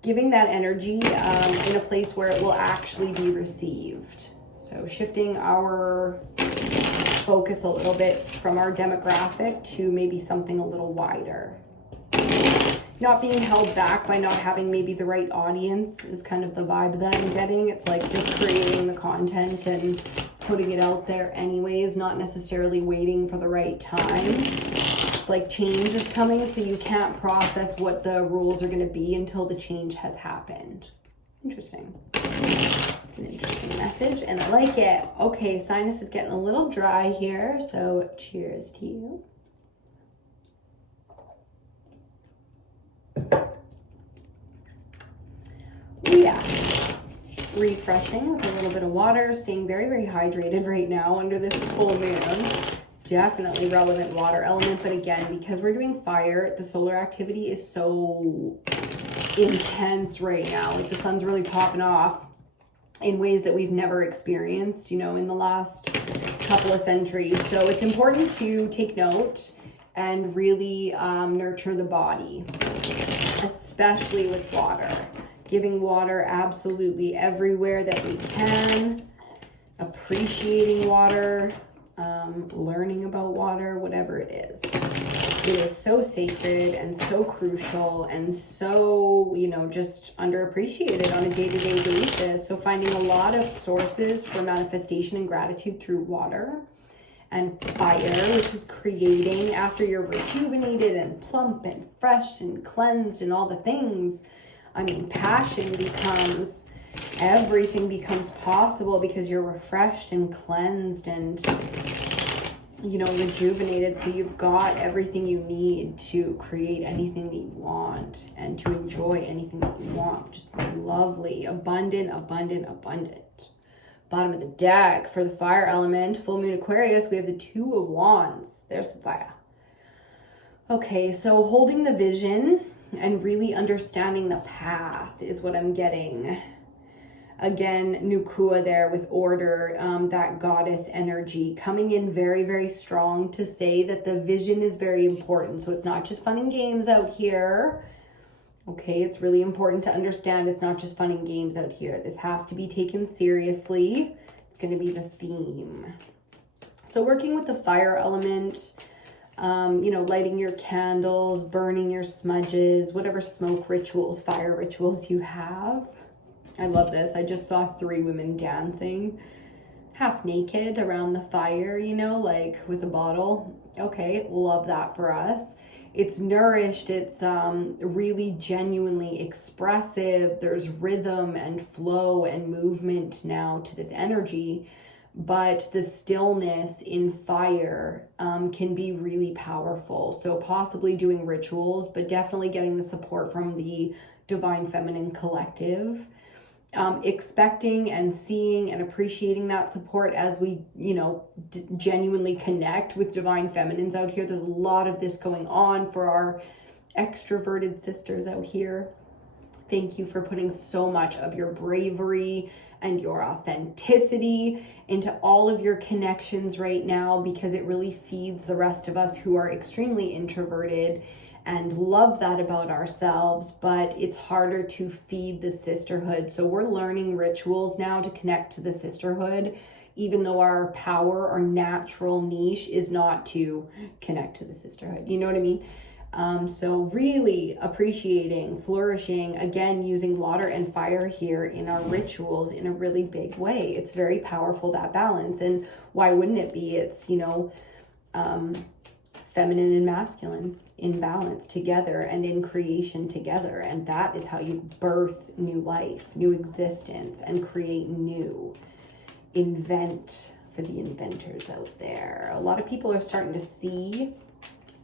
Giving that energy in a place where it will actually be received. So shifting our focus a little bit from our demographic to maybe something a little wider. Not being held back by not having maybe the right audience is kind of the vibe that I'm getting. It's like just creating the content and putting it out there anyways, not necessarily waiting for the right time. It's like change is coming, so you can't process what the rules are going to be until the change has happened. Interesting. It's an interesting message, and I like it. Okay, sinus is getting a little dry here, so cheers to you. Yeah, refreshing with a little bit of water, staying very, very hydrated right now under this full moon. Definitely relevant water element, but again, because we're doing fire, the solar activity is so intense right now. Like the sun's really popping off in ways that we've never experienced, in the last couple of centuries. So it's important to take note and really nurture the body, especially with water. Giving water absolutely everywhere that we can, appreciating water, learning about water, whatever it is. It is so sacred and so crucial and so, just underappreciated on a day-to-day basis. So finding a lot of sources for manifestation and gratitude through water and fire, which is creating after you're rejuvenated and plump and fresh and cleansed and all the things. Passion becomes, everything becomes possible because you're refreshed and cleansed and, rejuvenated. So you've got everything you need to create anything that you want and to enjoy anything that you want. Just lovely, abundant, abundant, abundant. Bottom of the deck for the fire element, full moon Aquarius, we have the Two of Wands. There's the fire. Okay, so holding the vision and really understanding the path is what I'm getting. Again, Nukua there with order, that goddess energy coming in very, very strong to say that the vision is very important. So it's not just fun and games out here. Okay, it's really important to understand it's not just fun and games out here. This has to be taken seriously. It's going to be the theme. So working with the fire element, lighting your candles, burning your smudges, whatever smoke rituals, fire rituals you have. I love this. I just saw 3 women dancing half naked around the fire, like with a bottle. Okay, love that for us. It's nourished. It's really genuinely expressive. There's rhythm and flow and movement now to this energy. But the stillness in fire can be really powerful. So possibly doing rituals, but definitely getting the support from the Divine Feminine Collective expecting and seeing and appreciating that support as we, genuinely connect with divine feminines out here. There's a lot of this going on for our extroverted sisters out here. Thank you for putting so much of your bravery and your authenticity into all of your connections right now, because it really feeds the rest of us who are extremely introverted and love that about ourselves, but it's harder to feed the sisterhood. So we're learning rituals now to connect to the sisterhood, even though our power, our natural niche is not to connect to the sisterhood. You know what I mean? So really appreciating, flourishing, again, using water and fire here in our rituals in a really big way. It's very powerful, that balance. And why wouldn't it be? It's, feminine and masculine in balance together and in creation together. And that is how you birth new life, new existence, and create new. Invent for the inventors out there. A lot of people are starting to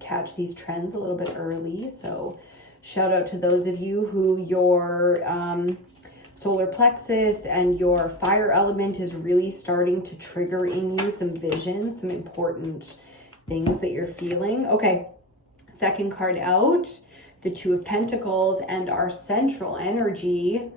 catch these trends a little bit early. So shout out to those of you who your solar plexus and your fire element is really starting to trigger in you some visions, some important things that you're feeling. Okay, second card out, the Two of Pentacles, and our central energy,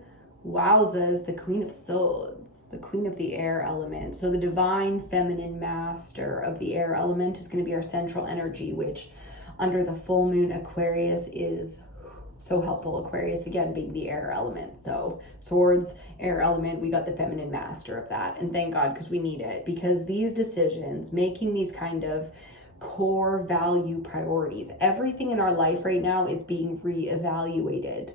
wowzas, the Queen of Swords, the Queen of the Air element. So the divine feminine master of the air element is going to be our central energy, which under the full moon Aquarius is so helpful. Aquarius, again, being the air element. So swords, air element, we got the feminine master of that. And thank God, because we need it. Because these decisions, making these kind of core value priorities, everything in our life right now is being reevaluated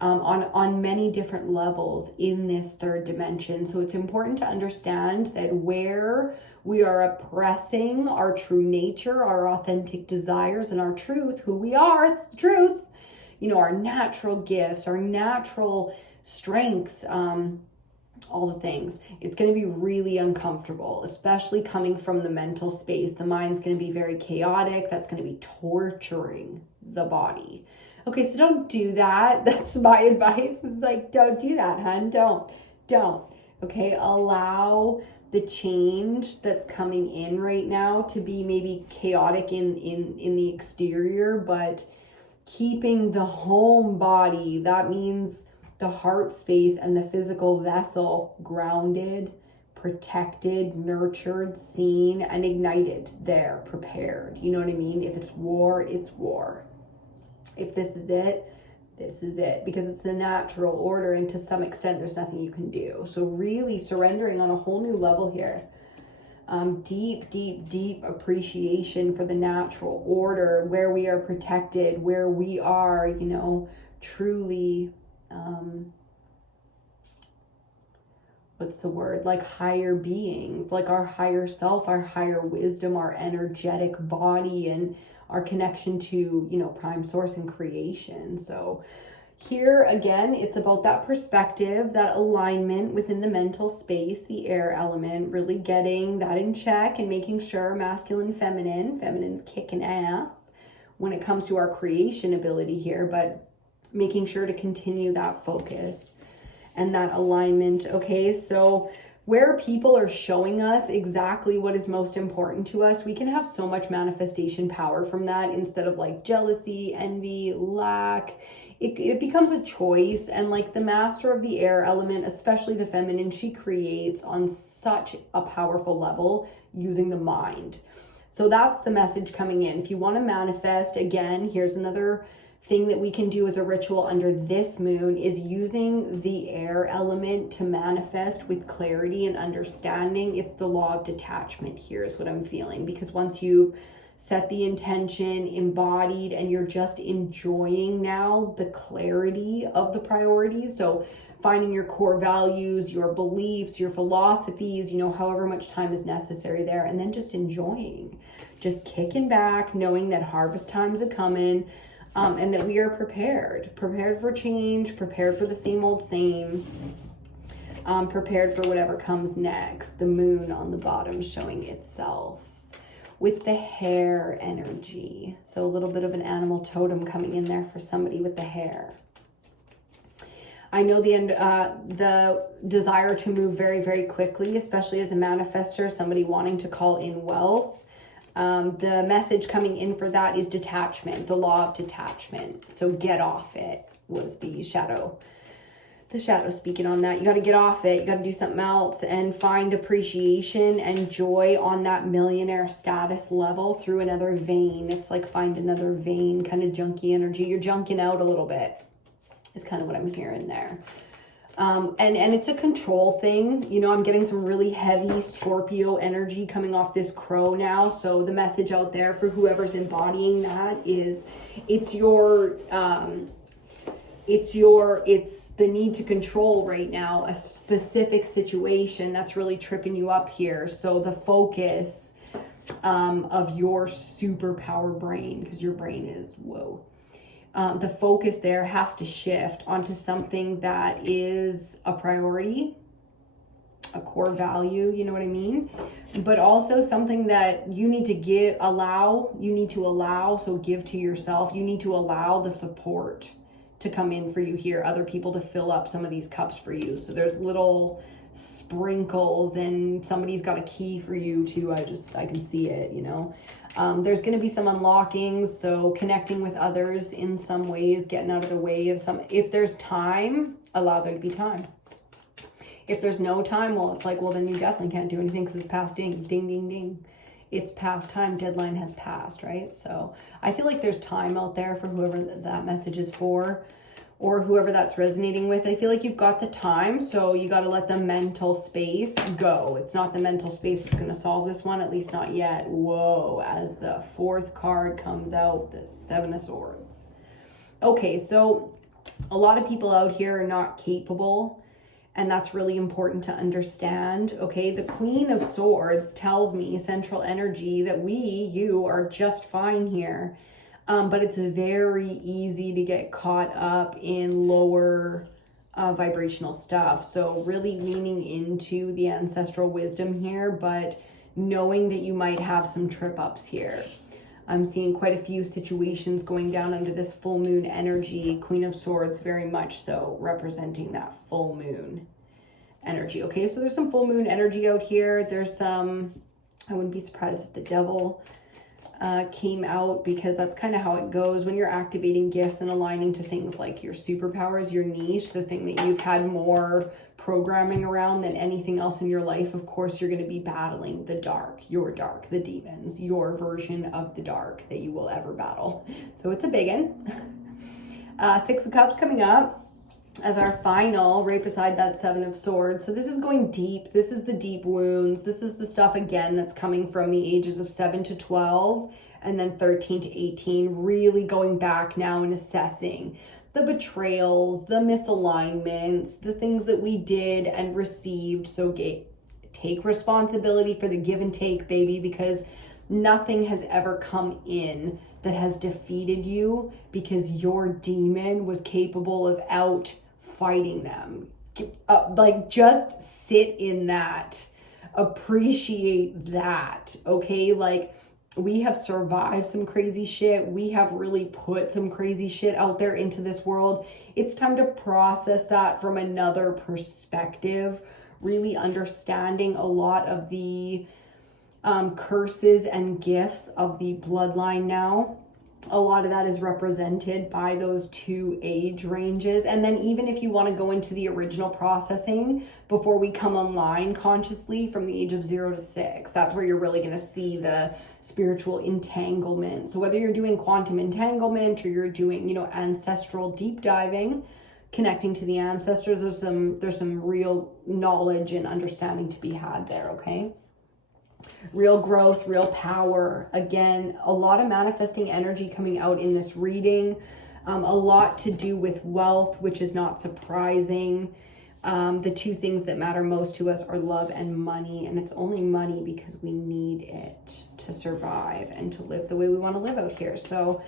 on many different levels in this third dimension. So it's important to understand that where we are oppressing our true nature, our authentic desires, and our truth, who we are, it's the truth, our natural gifts, our natural strengths, all the things, it's going to be really uncomfortable, especially coming from the mental space. The mind's going to be very chaotic. That's going to be torturing the body. Okay, so don't do that. That's my advice. It's like, don't do that, hun. Don't. Okay, allow the change that's coming in right now to be maybe chaotic in the exterior, but keeping the home body, that means the heart space and the physical vessel, grounded, protected, nurtured, seen, and ignited there, prepared. You know what I mean? If it's war, it's war. If this is it, this is it, because it's the natural order, and to some extent there's nothing you can do. So really surrendering on a whole new level here. Deep appreciation for the natural order, where we are protected, where we are, truly, what's the word? Like higher beings, like our higher self, our higher wisdom, our energetic body, and our connection to, prime source and creation. So here again, it's about that perspective, that alignment within the mental space, the air element, really getting that in check and making sure masculine, feminine's kicking ass when it comes to our creation ability here, but making sure to continue that focus and that alignment. Okay, so where people are showing us exactly what is most important to us, we can have so much manifestation power from that, instead of like jealousy, envy, lack. It becomes a choice. And like the master of the air element, especially the feminine, she creates on such a powerful level using the mind. So that's the message coming in. If you want to manifest, again, here's another thing that we can do as a ritual under this moon, is using the air element to manifest with clarity and understanding. It's the law of detachment here is what I'm feeling, because once you've set the intention, embodied, and you're just enjoying now the clarity of the priorities. So finding your core values, your beliefs, your philosophies, however much time is necessary there, and then just enjoying, just kicking back, knowing that harvest time's a coming. And that we are prepared for change, prepared for the same old same, prepared for whatever comes next. The moon on the bottom showing itself with the hair energy. So a little bit of an animal totem coming in there for somebody with the hair. I know the desire to move very, very quickly, especially as a manifester, somebody wanting to call in wealth. The message coming in for that is detachment, the law of detachment. So get off it was the shadow speaking on that. You got to get off it. You got to do something else and find appreciation and joy on that millionaire status level through another vein. It's like find another vein, kind of junky energy. You're junking out a little bit is kind of what I'm hearing there. And it's a control thing. You know, I'm getting some really heavy Scorpio energy coming off this crow now. So the message out there for whoever's embodying that is it's the need to control right now a specific situation that's really tripping you up here. So the focus of your superpower brain, because your brain is whoa. The focus there has to shift onto something that is a priority, a core value, you know what I mean? But also something that you need to allow, so give to yourself. You need to allow the support to come in for you here, other people to fill up some of these cups for you. So there's little sprinkles and somebody's got a key for you too. I can see it, you know. There's going to be some unlockings, so connecting with others in some ways, getting out of the way of some. If there's time, allow there to be time. If there's no time, well, it's like, well, then you definitely can't do anything because it's past ding, ding, ding, ding. It's past time, deadline has passed, right? So I feel like there's time out there for whoever that message is for, or whoever that's resonating with. I feel like you've got the time, so you got to let the mental space go. It's not the mental space that's going to solve this one, at least not yet. Whoa, as the fourth card comes out, the Seven of Swords. Okay, so a lot of people out here are not capable, and that's really important to understand. Okay, the Queen of Swords tells me, central energy, that you are just fine here. But it's very easy to get caught up in lower vibrational stuff. So really leaning into the ancestral wisdom here, but knowing that you might have some trip ups here. I'm seeing quite a few situations going down under this full moon energy. Queen of Swords, very much so, representing that full moon energy. Okay, so there's some full moon energy out here. There's some, I wouldn't be surprised if the devil came out, because that's kind of how it goes when you're activating gifts and aligning to things like your superpowers, your niche, the thing that you've had more programming around than anything else in your life. Of course, you're going to be battling the dark, the demons, your version of the dark that you will ever battle. So it's a big one. Six of Cups coming up as our final, right beside that Seven of Swords. So this is going deep. This is the deep wounds. This is the stuff, again, that's coming from the ages of 7 to 12 and then 13 to 18, really going back now and assessing the betrayals, the misalignments, the things that we did and received. So take responsibility for the give and take, baby, because nothing has ever come in that has defeated you because your demon was capable of fighting them. Like, just sit in that, appreciate that. Okay, like, we have survived some crazy shit. We have really put some crazy shit out there into this world. It's time to process that from another perspective, really understanding a lot of the curses and gifts of the bloodline now. A lot of that is represented by those two age ranges. And then even if you want to go into the original processing before we come online consciously from the age of 0 to 6, that's where you're really going to see the spiritual entanglement. So whether you're doing quantum entanglement or you're doing, you know, ancestral deep diving, connecting to the ancestors, there's some real knowledge and understanding to be had there, okay? Real growth, real power. Again, a lot of manifesting energy coming out in this reading. A lot to do with wealth, which is not surprising. The two things that matter most to us are love and money. And it's only money because we need it to survive and to live the way we want to live out here. So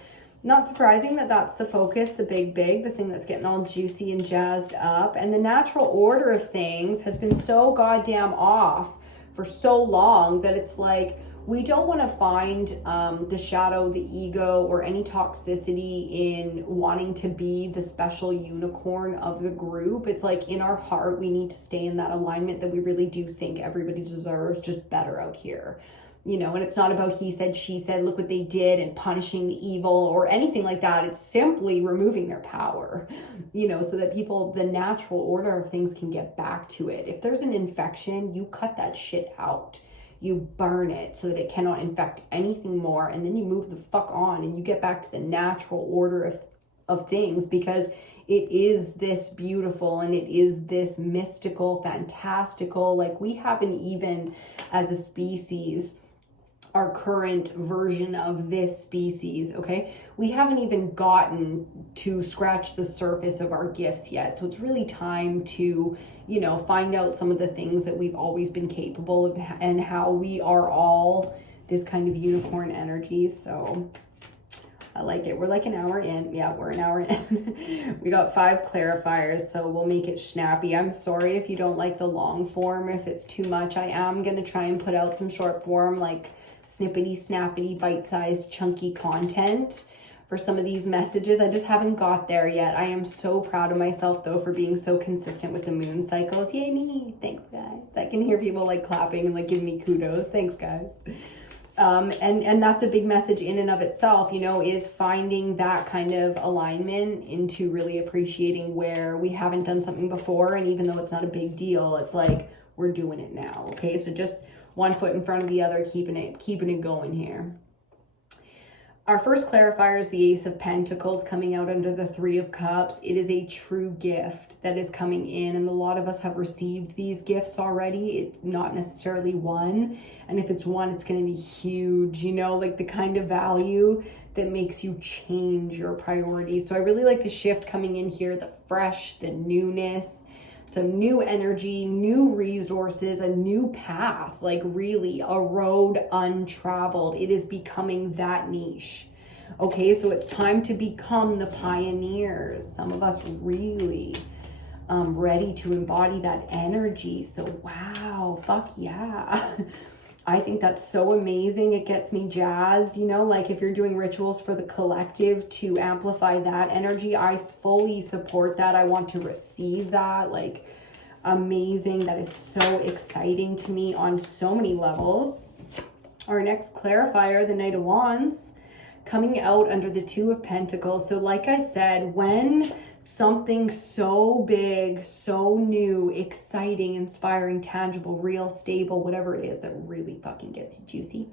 not surprising that that's the focus, the big, the thing that's getting all juicy and jazzed up. And the natural order of things has been so goddamn off for so long that it's like We don't want to find the shadow, the ego, or any toxicity in wanting to be the special unicorn of the group. It's like in our heart, we need to stay in that alignment that we really do think everybody deserves just better out here. You know, and it's not about he said, she said, look what they did and punishing the evil or anything like that. It's simply removing their power, you know, so that people, the natural order of things can get back to it. If there's an infection, you cut that shit out. You burn it so that it cannot infect anything more. And then you move the fuck on and you get back to the natural order of things, because it is this beautiful and it is this mystical, fantastical. Like, we haven't even, as a species, our current version of this species, okay? We haven't even gotten to scratch the surface of our gifts yet. So it's really time to, you know, find out some of the things that we've always been capable of and how we are all this kind of unicorn energy. So I like it. We're like an hour in. Yeah, we're an hour in. We got 5 clarifiers, so we'll make it snappy. I'm sorry if you don't like the long form, if it's too much. I am going to try and put out some short form, like snippety, snappity, bite-sized, chunky content for some of these messages. I just haven't got there yet. I am so proud of myself, though, for being so consistent with the moon cycles. Yay me. Thanks, guys. I can hear people like clapping and like giving me kudos. Thanks, guys. And that's a big message in and of itself, you know, is finding that kind of alignment into really appreciating where we haven't done something before. And even though it's not a big deal, it's like, we're doing it now. Okay. So just one foot in front of the other, keeping it going here. Our first clarifier is the Ace of Pentacles coming out under the 3 of Cups. It is a true gift that is coming in, and a lot of us have received these gifts already. It's not necessarily one, and if it's one, it's going to be huge, you know, like the kind of value that makes you change your priorities. So I really like the shift coming in here, the fresh, the newness, some new energy, new resources, a new path, like really a road untraveled. It is becoming that niche. Okay, so it's time to become the pioneers. Some of us really ready to embody that energy. So wow, fuck yeah. I think that's so amazing. It gets me jazzed, you know, like if you're doing rituals for the collective to amplify that energy, I fully support that. I want to receive that. Like, amazing. That is so exciting to me on so many levels. Our next clarifier, the Knight of Wands, coming out under the 2 of Pentacles. So like I said, when something so big, so new, exciting, inspiring, tangible, real, stable, whatever it is that really fucking gets you juicy,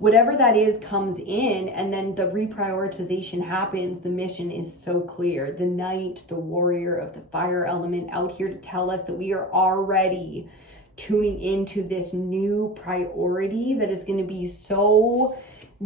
whatever that is comes in, and then the reprioritization happens. The mission is so clear. The knight, the warrior of the fire element, out here to tell us that we are already tuning into this new priority that is going to be so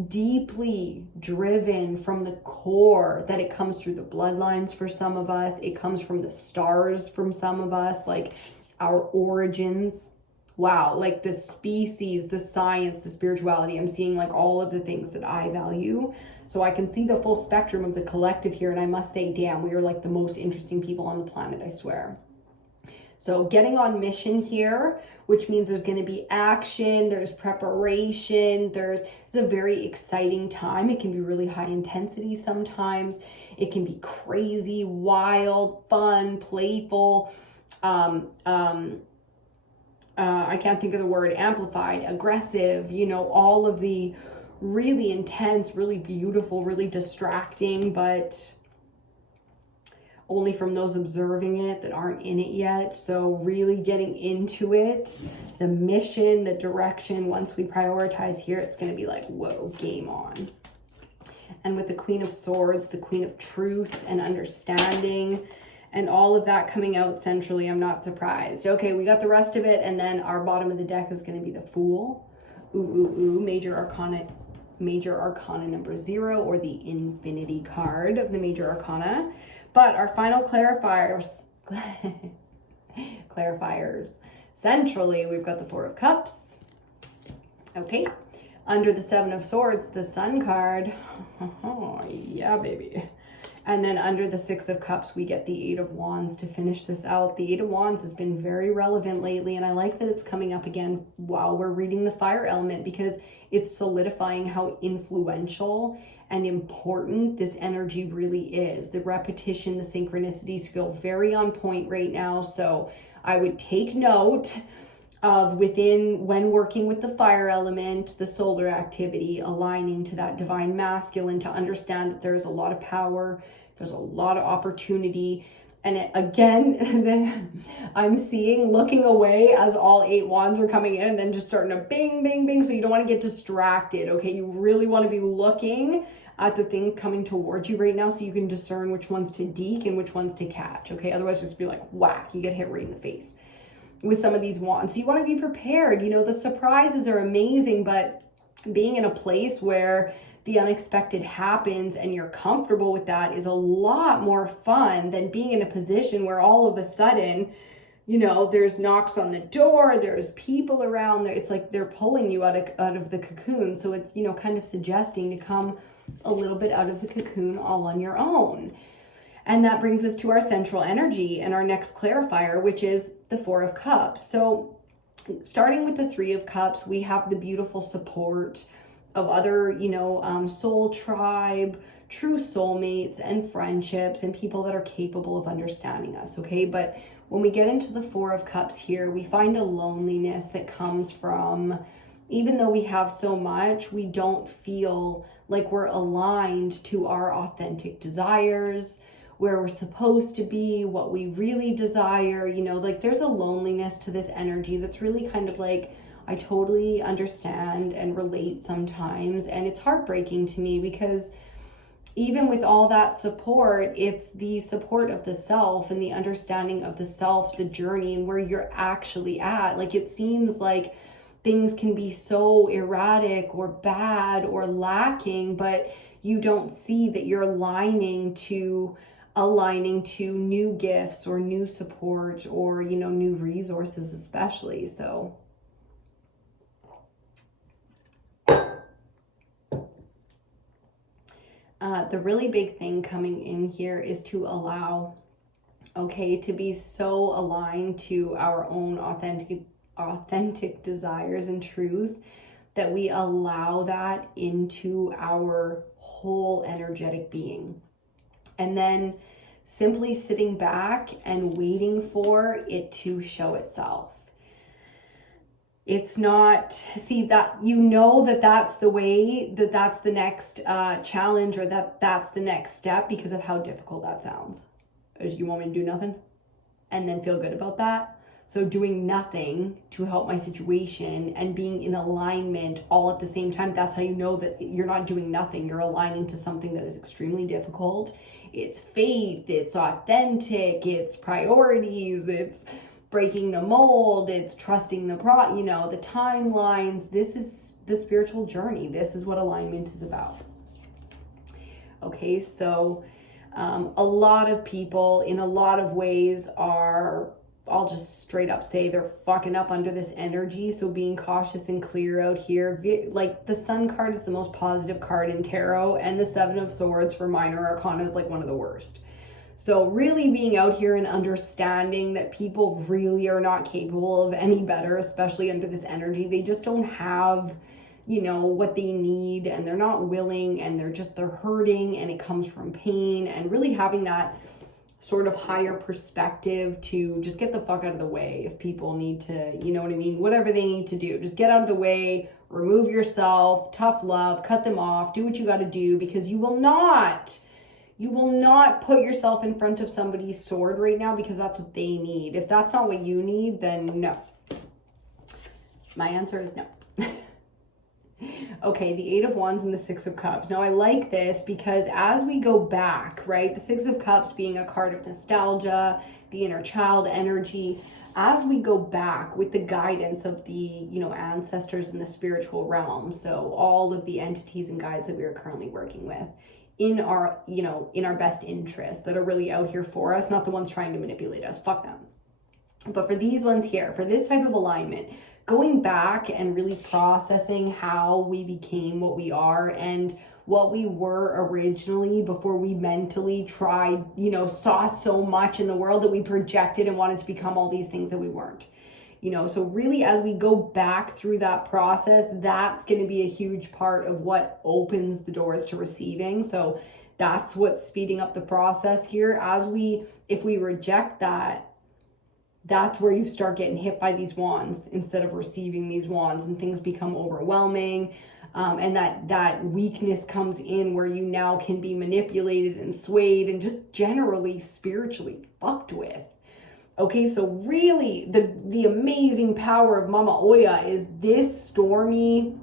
deeply driven from the core that it comes through the bloodlines for some of us. It comes from the stars from some of us, like our origins. Wow, like the species, the science, the spirituality. I'm seeing like all of the things that I value. So I can see the full spectrum of the collective here. And I must say, damn, we are like the most interesting people on the planet, I swear. So getting on mission here, which means there's going to be action, there's preparation, it's a very exciting time. It can be really high intensity sometimes. It can be crazy, wild, fun, playful, I can't think of the word, amplified, aggressive, you know, all of the really intense, really beautiful, really distracting, but only from those observing it that aren't in it yet. So really getting into it, the mission, the direction, once we prioritize here, it's going to be like, whoa, game on. And with the Queen of Swords, the Queen of Truth and understanding, and all of that coming out centrally, I'm not surprised. Okay, we got the rest of it, and then our bottom of the deck is going to be the Fool. Major Arcana number 0, or the Infinity card of the Major Arcana. But our final clarifiers, centrally, we've got the 4 of Cups. Okay, under the 7 of Swords, the Sun card. Oh, yeah, baby. And then under the Six of Cups, we get the Eight of Wands to finish this out. The Eight of Wands has been very relevant lately, and I like that it's coming up again while we're reading the fire element, because it's solidifying how influential and important this energy really is. The repetition, the synchronicities feel very on point right now. So I would take note of when working with the fire element, the solar activity, aligning to that divine masculine, to understand that there's a lot of power, there's a lot of opportunity. And again, I'm seeing looking away as all 8 wands are coming in, and then just starting to bing, bing, bing. So you don't want to get distracted, okay? You really want to be looking at the thing coming towards you right now so you can discern which ones to deke and which ones to catch, okay? Otherwise, just be like, whack, you get hit right in the face with some of these wands. So you want to be prepared. You know, the surprises are amazing, but being in a place where the unexpected happens and you're comfortable with that is a lot more fun than being in a position where all of a sudden, you know, there's knocks on the door, there's people around there. It's like they're pulling you out of the cocoon. So it's, you know, kind of suggesting to come a little bit out of the cocoon all on your own. And that brings us to our central energy and our next clarifier, which is the Four of Cups. So starting with the Three of Cups, we have the beautiful support of other, you know, soul tribe, true soulmates and friendships and people that are capable of understanding us, okay? But when we get into the Four of Cups here, we find a loneliness that comes from, even though we have so much, we don't feel like we're aligned to our authentic desires, where we're supposed to be, what we really desire. You know, like there's a loneliness to this energy that's really kind of like, I totally understand and relate sometimes. And it's heartbreaking to me because even with all that support, it's the support of the self and the understanding of the self, the journey, and where you're actually at. Like it seems like things can be so erratic or bad or lacking, but you don't see that you're aligning to new gifts or new support or, you know, new resources especially. So the really big thing coming in here is to allow, okay, to be so aligned to our own authentic desires and truth that we allow that into our whole energetic being. And then simply sitting back and waiting for it to show itself. It's not, see that, you know, that's the way, that's the next challenge, or that's the next step, because of how difficult that sounds. You want me to do nothing and then feel good about that? So doing nothing to help my situation and being in alignment all at the same time, that's how you know that you're not doing nothing. You're aligning to something that is extremely difficult. It's faith, it's authentic, it's priorities, it's breaking the mold, it's trusting the you know, the timelines. This is the spiritual journey. This is what alignment is about. Okay, so a lot of people in a lot of ways are, I'll just straight up say, they're fucking up under this energy. So being cautious and clear out here. Like the Sun card is the most positive card in tarot, and the Seven of Swords for minor arcana is like one of the worst. So really being out here and understanding that people really are not capable of any better, especially under this energy. They just don't have, you know, what they need, and they're not willing, and they're hurting, and it comes from pain. And really having that sort of higher perspective to just get the fuck out of the way if people need to, you know what I mean? Whatever they need to do, just get out of the way, remove yourself, tough love, cut them off, do what you got to do, because you will not put yourself in front of somebody's sword right now because that's what they need. If that's not what you need, then no. My answer is no. Okay, the Eight of Wands and the Six of Cups. Now I like this because as we go back, right, the Six of Cups being a card of nostalgia, the inner child energy, as we go back with the guidance of the, you know, ancestors in the spiritual realm, so all of the entities and guides that we are currently working with, in our, you know, in our best interest, that are really out here for us, not the ones trying to manipulate us, fuck them. But for these ones here, for this type of alignment, going back and really processing how we became what we are and what we were originally before we mentally tried, you know, saw so much in the world that we projected and wanted to become all these things that we weren't. You know, so really as we go back through that process, that's going to be a huge part of what opens the doors to receiving. So that's what's speeding up the process here. If we reject that, that's where you start getting hit by these wands instead of receiving these wands, and things become overwhelming. And that weakness comes in where you now can be manipulated and swayed and just generally spiritually fucked with. Okay, so really the amazing power of Mama Oya is this stormy,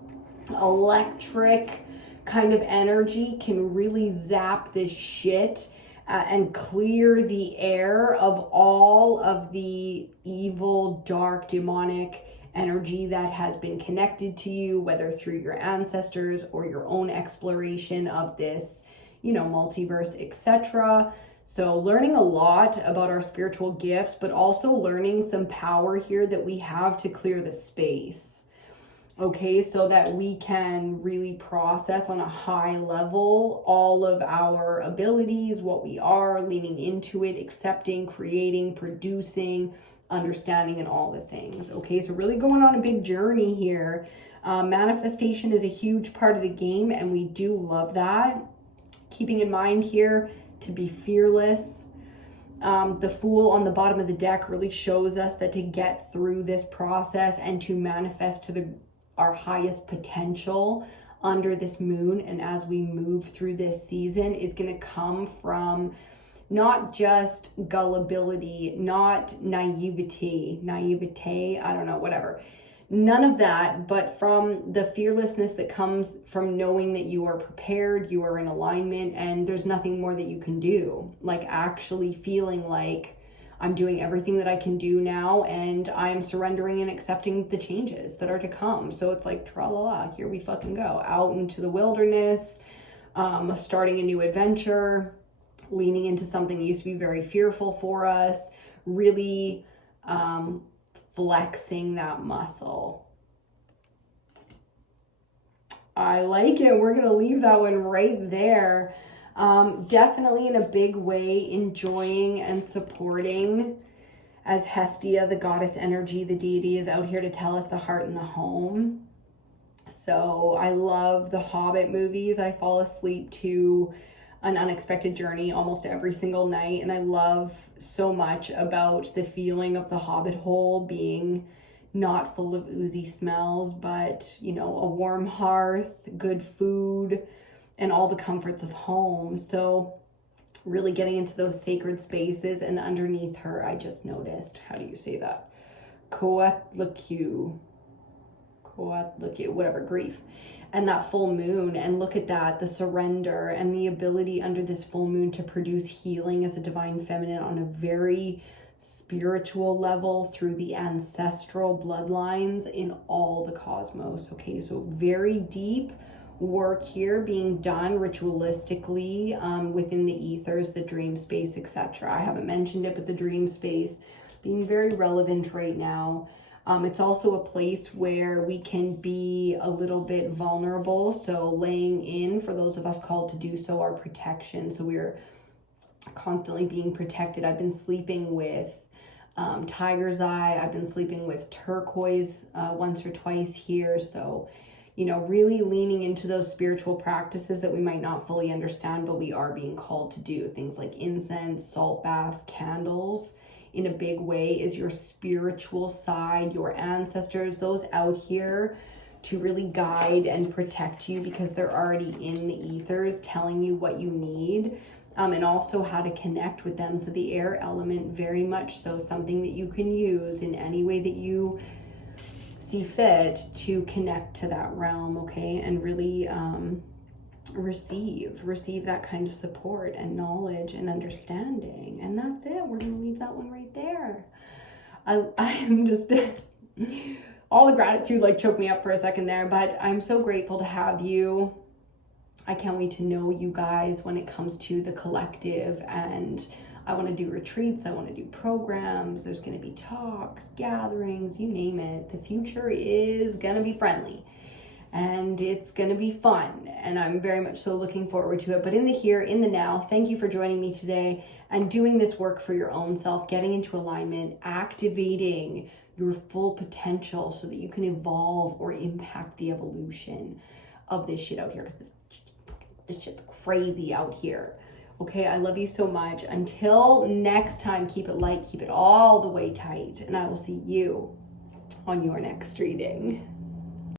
electric kind of energy can really zap this shit and clear the air of all of the evil, dark, demonic energy that has been connected to you, whether through your ancestors or your own exploration of this, you know, multiverse, etc. So learning a lot about our spiritual gifts, but also learning some power here that we have to clear the space. Okay, so that we can really process on a high level all of our abilities, what we are, leaning into it, accepting, creating, producing, understanding, and all the things. Okay, so really going on a big journey here. Manifestation is a huge part of the game, and we do love that. Keeping in mind here to be fearless. The Fool on the bottom of the deck really shows us that to get through this process and to manifest to our highest potential under this moon, and as we move through this season, is going to come from not just gullibility, not naivete, I don't know, whatever. None of that, but from the fearlessness that comes from knowing that you are prepared, you are in alignment, and there's nothing more that you can do. Like actually feeling like I'm doing everything that I can do now, and I'm surrendering and accepting the changes that are to come. So it's like, tra-la-la, here we fucking go. Out into the wilderness, starting a new adventure, leaning into something that used to be very fearful for us, really flexing that muscle. I like it. We're going to leave that one right there. Definitely in a big way enjoying and supporting, as Hestia, the goddess energy, the deity, is out here to tell us the heart and the home. So I love the Hobbit movies. I fall asleep to An Unexpected Journey almost every single night, and I love so much about the feeling of the Hobbit hole being not full of oozy smells, but, you know, a warm hearth, good food, and all the comforts of home. So really getting into those sacred spaces. And underneath her, I just noticed, how do you say that? Coatlicue, whatever, grief. And that full moon, and look at that, the surrender and the ability under this full moon to produce healing as a divine feminine on a very spiritual level through the ancestral bloodlines in all the cosmos. Okay, so very deep work here being done ritualistically within the ethers, the dream space, etc. I haven't mentioned it, but the dream space being very relevant right now. It's also a place where we can be a little bit vulnerable. So laying in, for those of us called to do so, our protection. So we're constantly being protected. I've been sleeping with tiger's eye. I've been sleeping with turquoise once or twice here. So, you know, really leaning into those spiritual practices that we might not fully understand, but we are being called to do. Things like incense, salt baths, candles. In a big way is your spiritual side, your ancestors, those out here to really guide and protect you, because they're already in the ethers telling you what you need, and also how to connect with them. So the air element, very much so something that you can use in any way that you see fit to connect to that realm, okay? And really receive that kind of support and knowledge and understanding. And that's it. We're gonna leave that one right there. I am just all the gratitude like choked me up for a second there, but I'm so grateful to have you. I can't wait to know you guys when it comes to the collective, and I want to do retreats, I want to do programs, there's going to be talks, gatherings, you name it. The future is going to be friendly. and it's gonna be fun, and I'm very much so looking forward to it. But in the here, in the now, thank you for joining me today and doing this work for your own self, getting into alignment, activating your full potential so that you can evolve or impact the evolution of this shit out here, because this shit's crazy out here. Okay, I love you so much. Until next time, keep it light, keep it all the way tight, and I will see you on your next reading.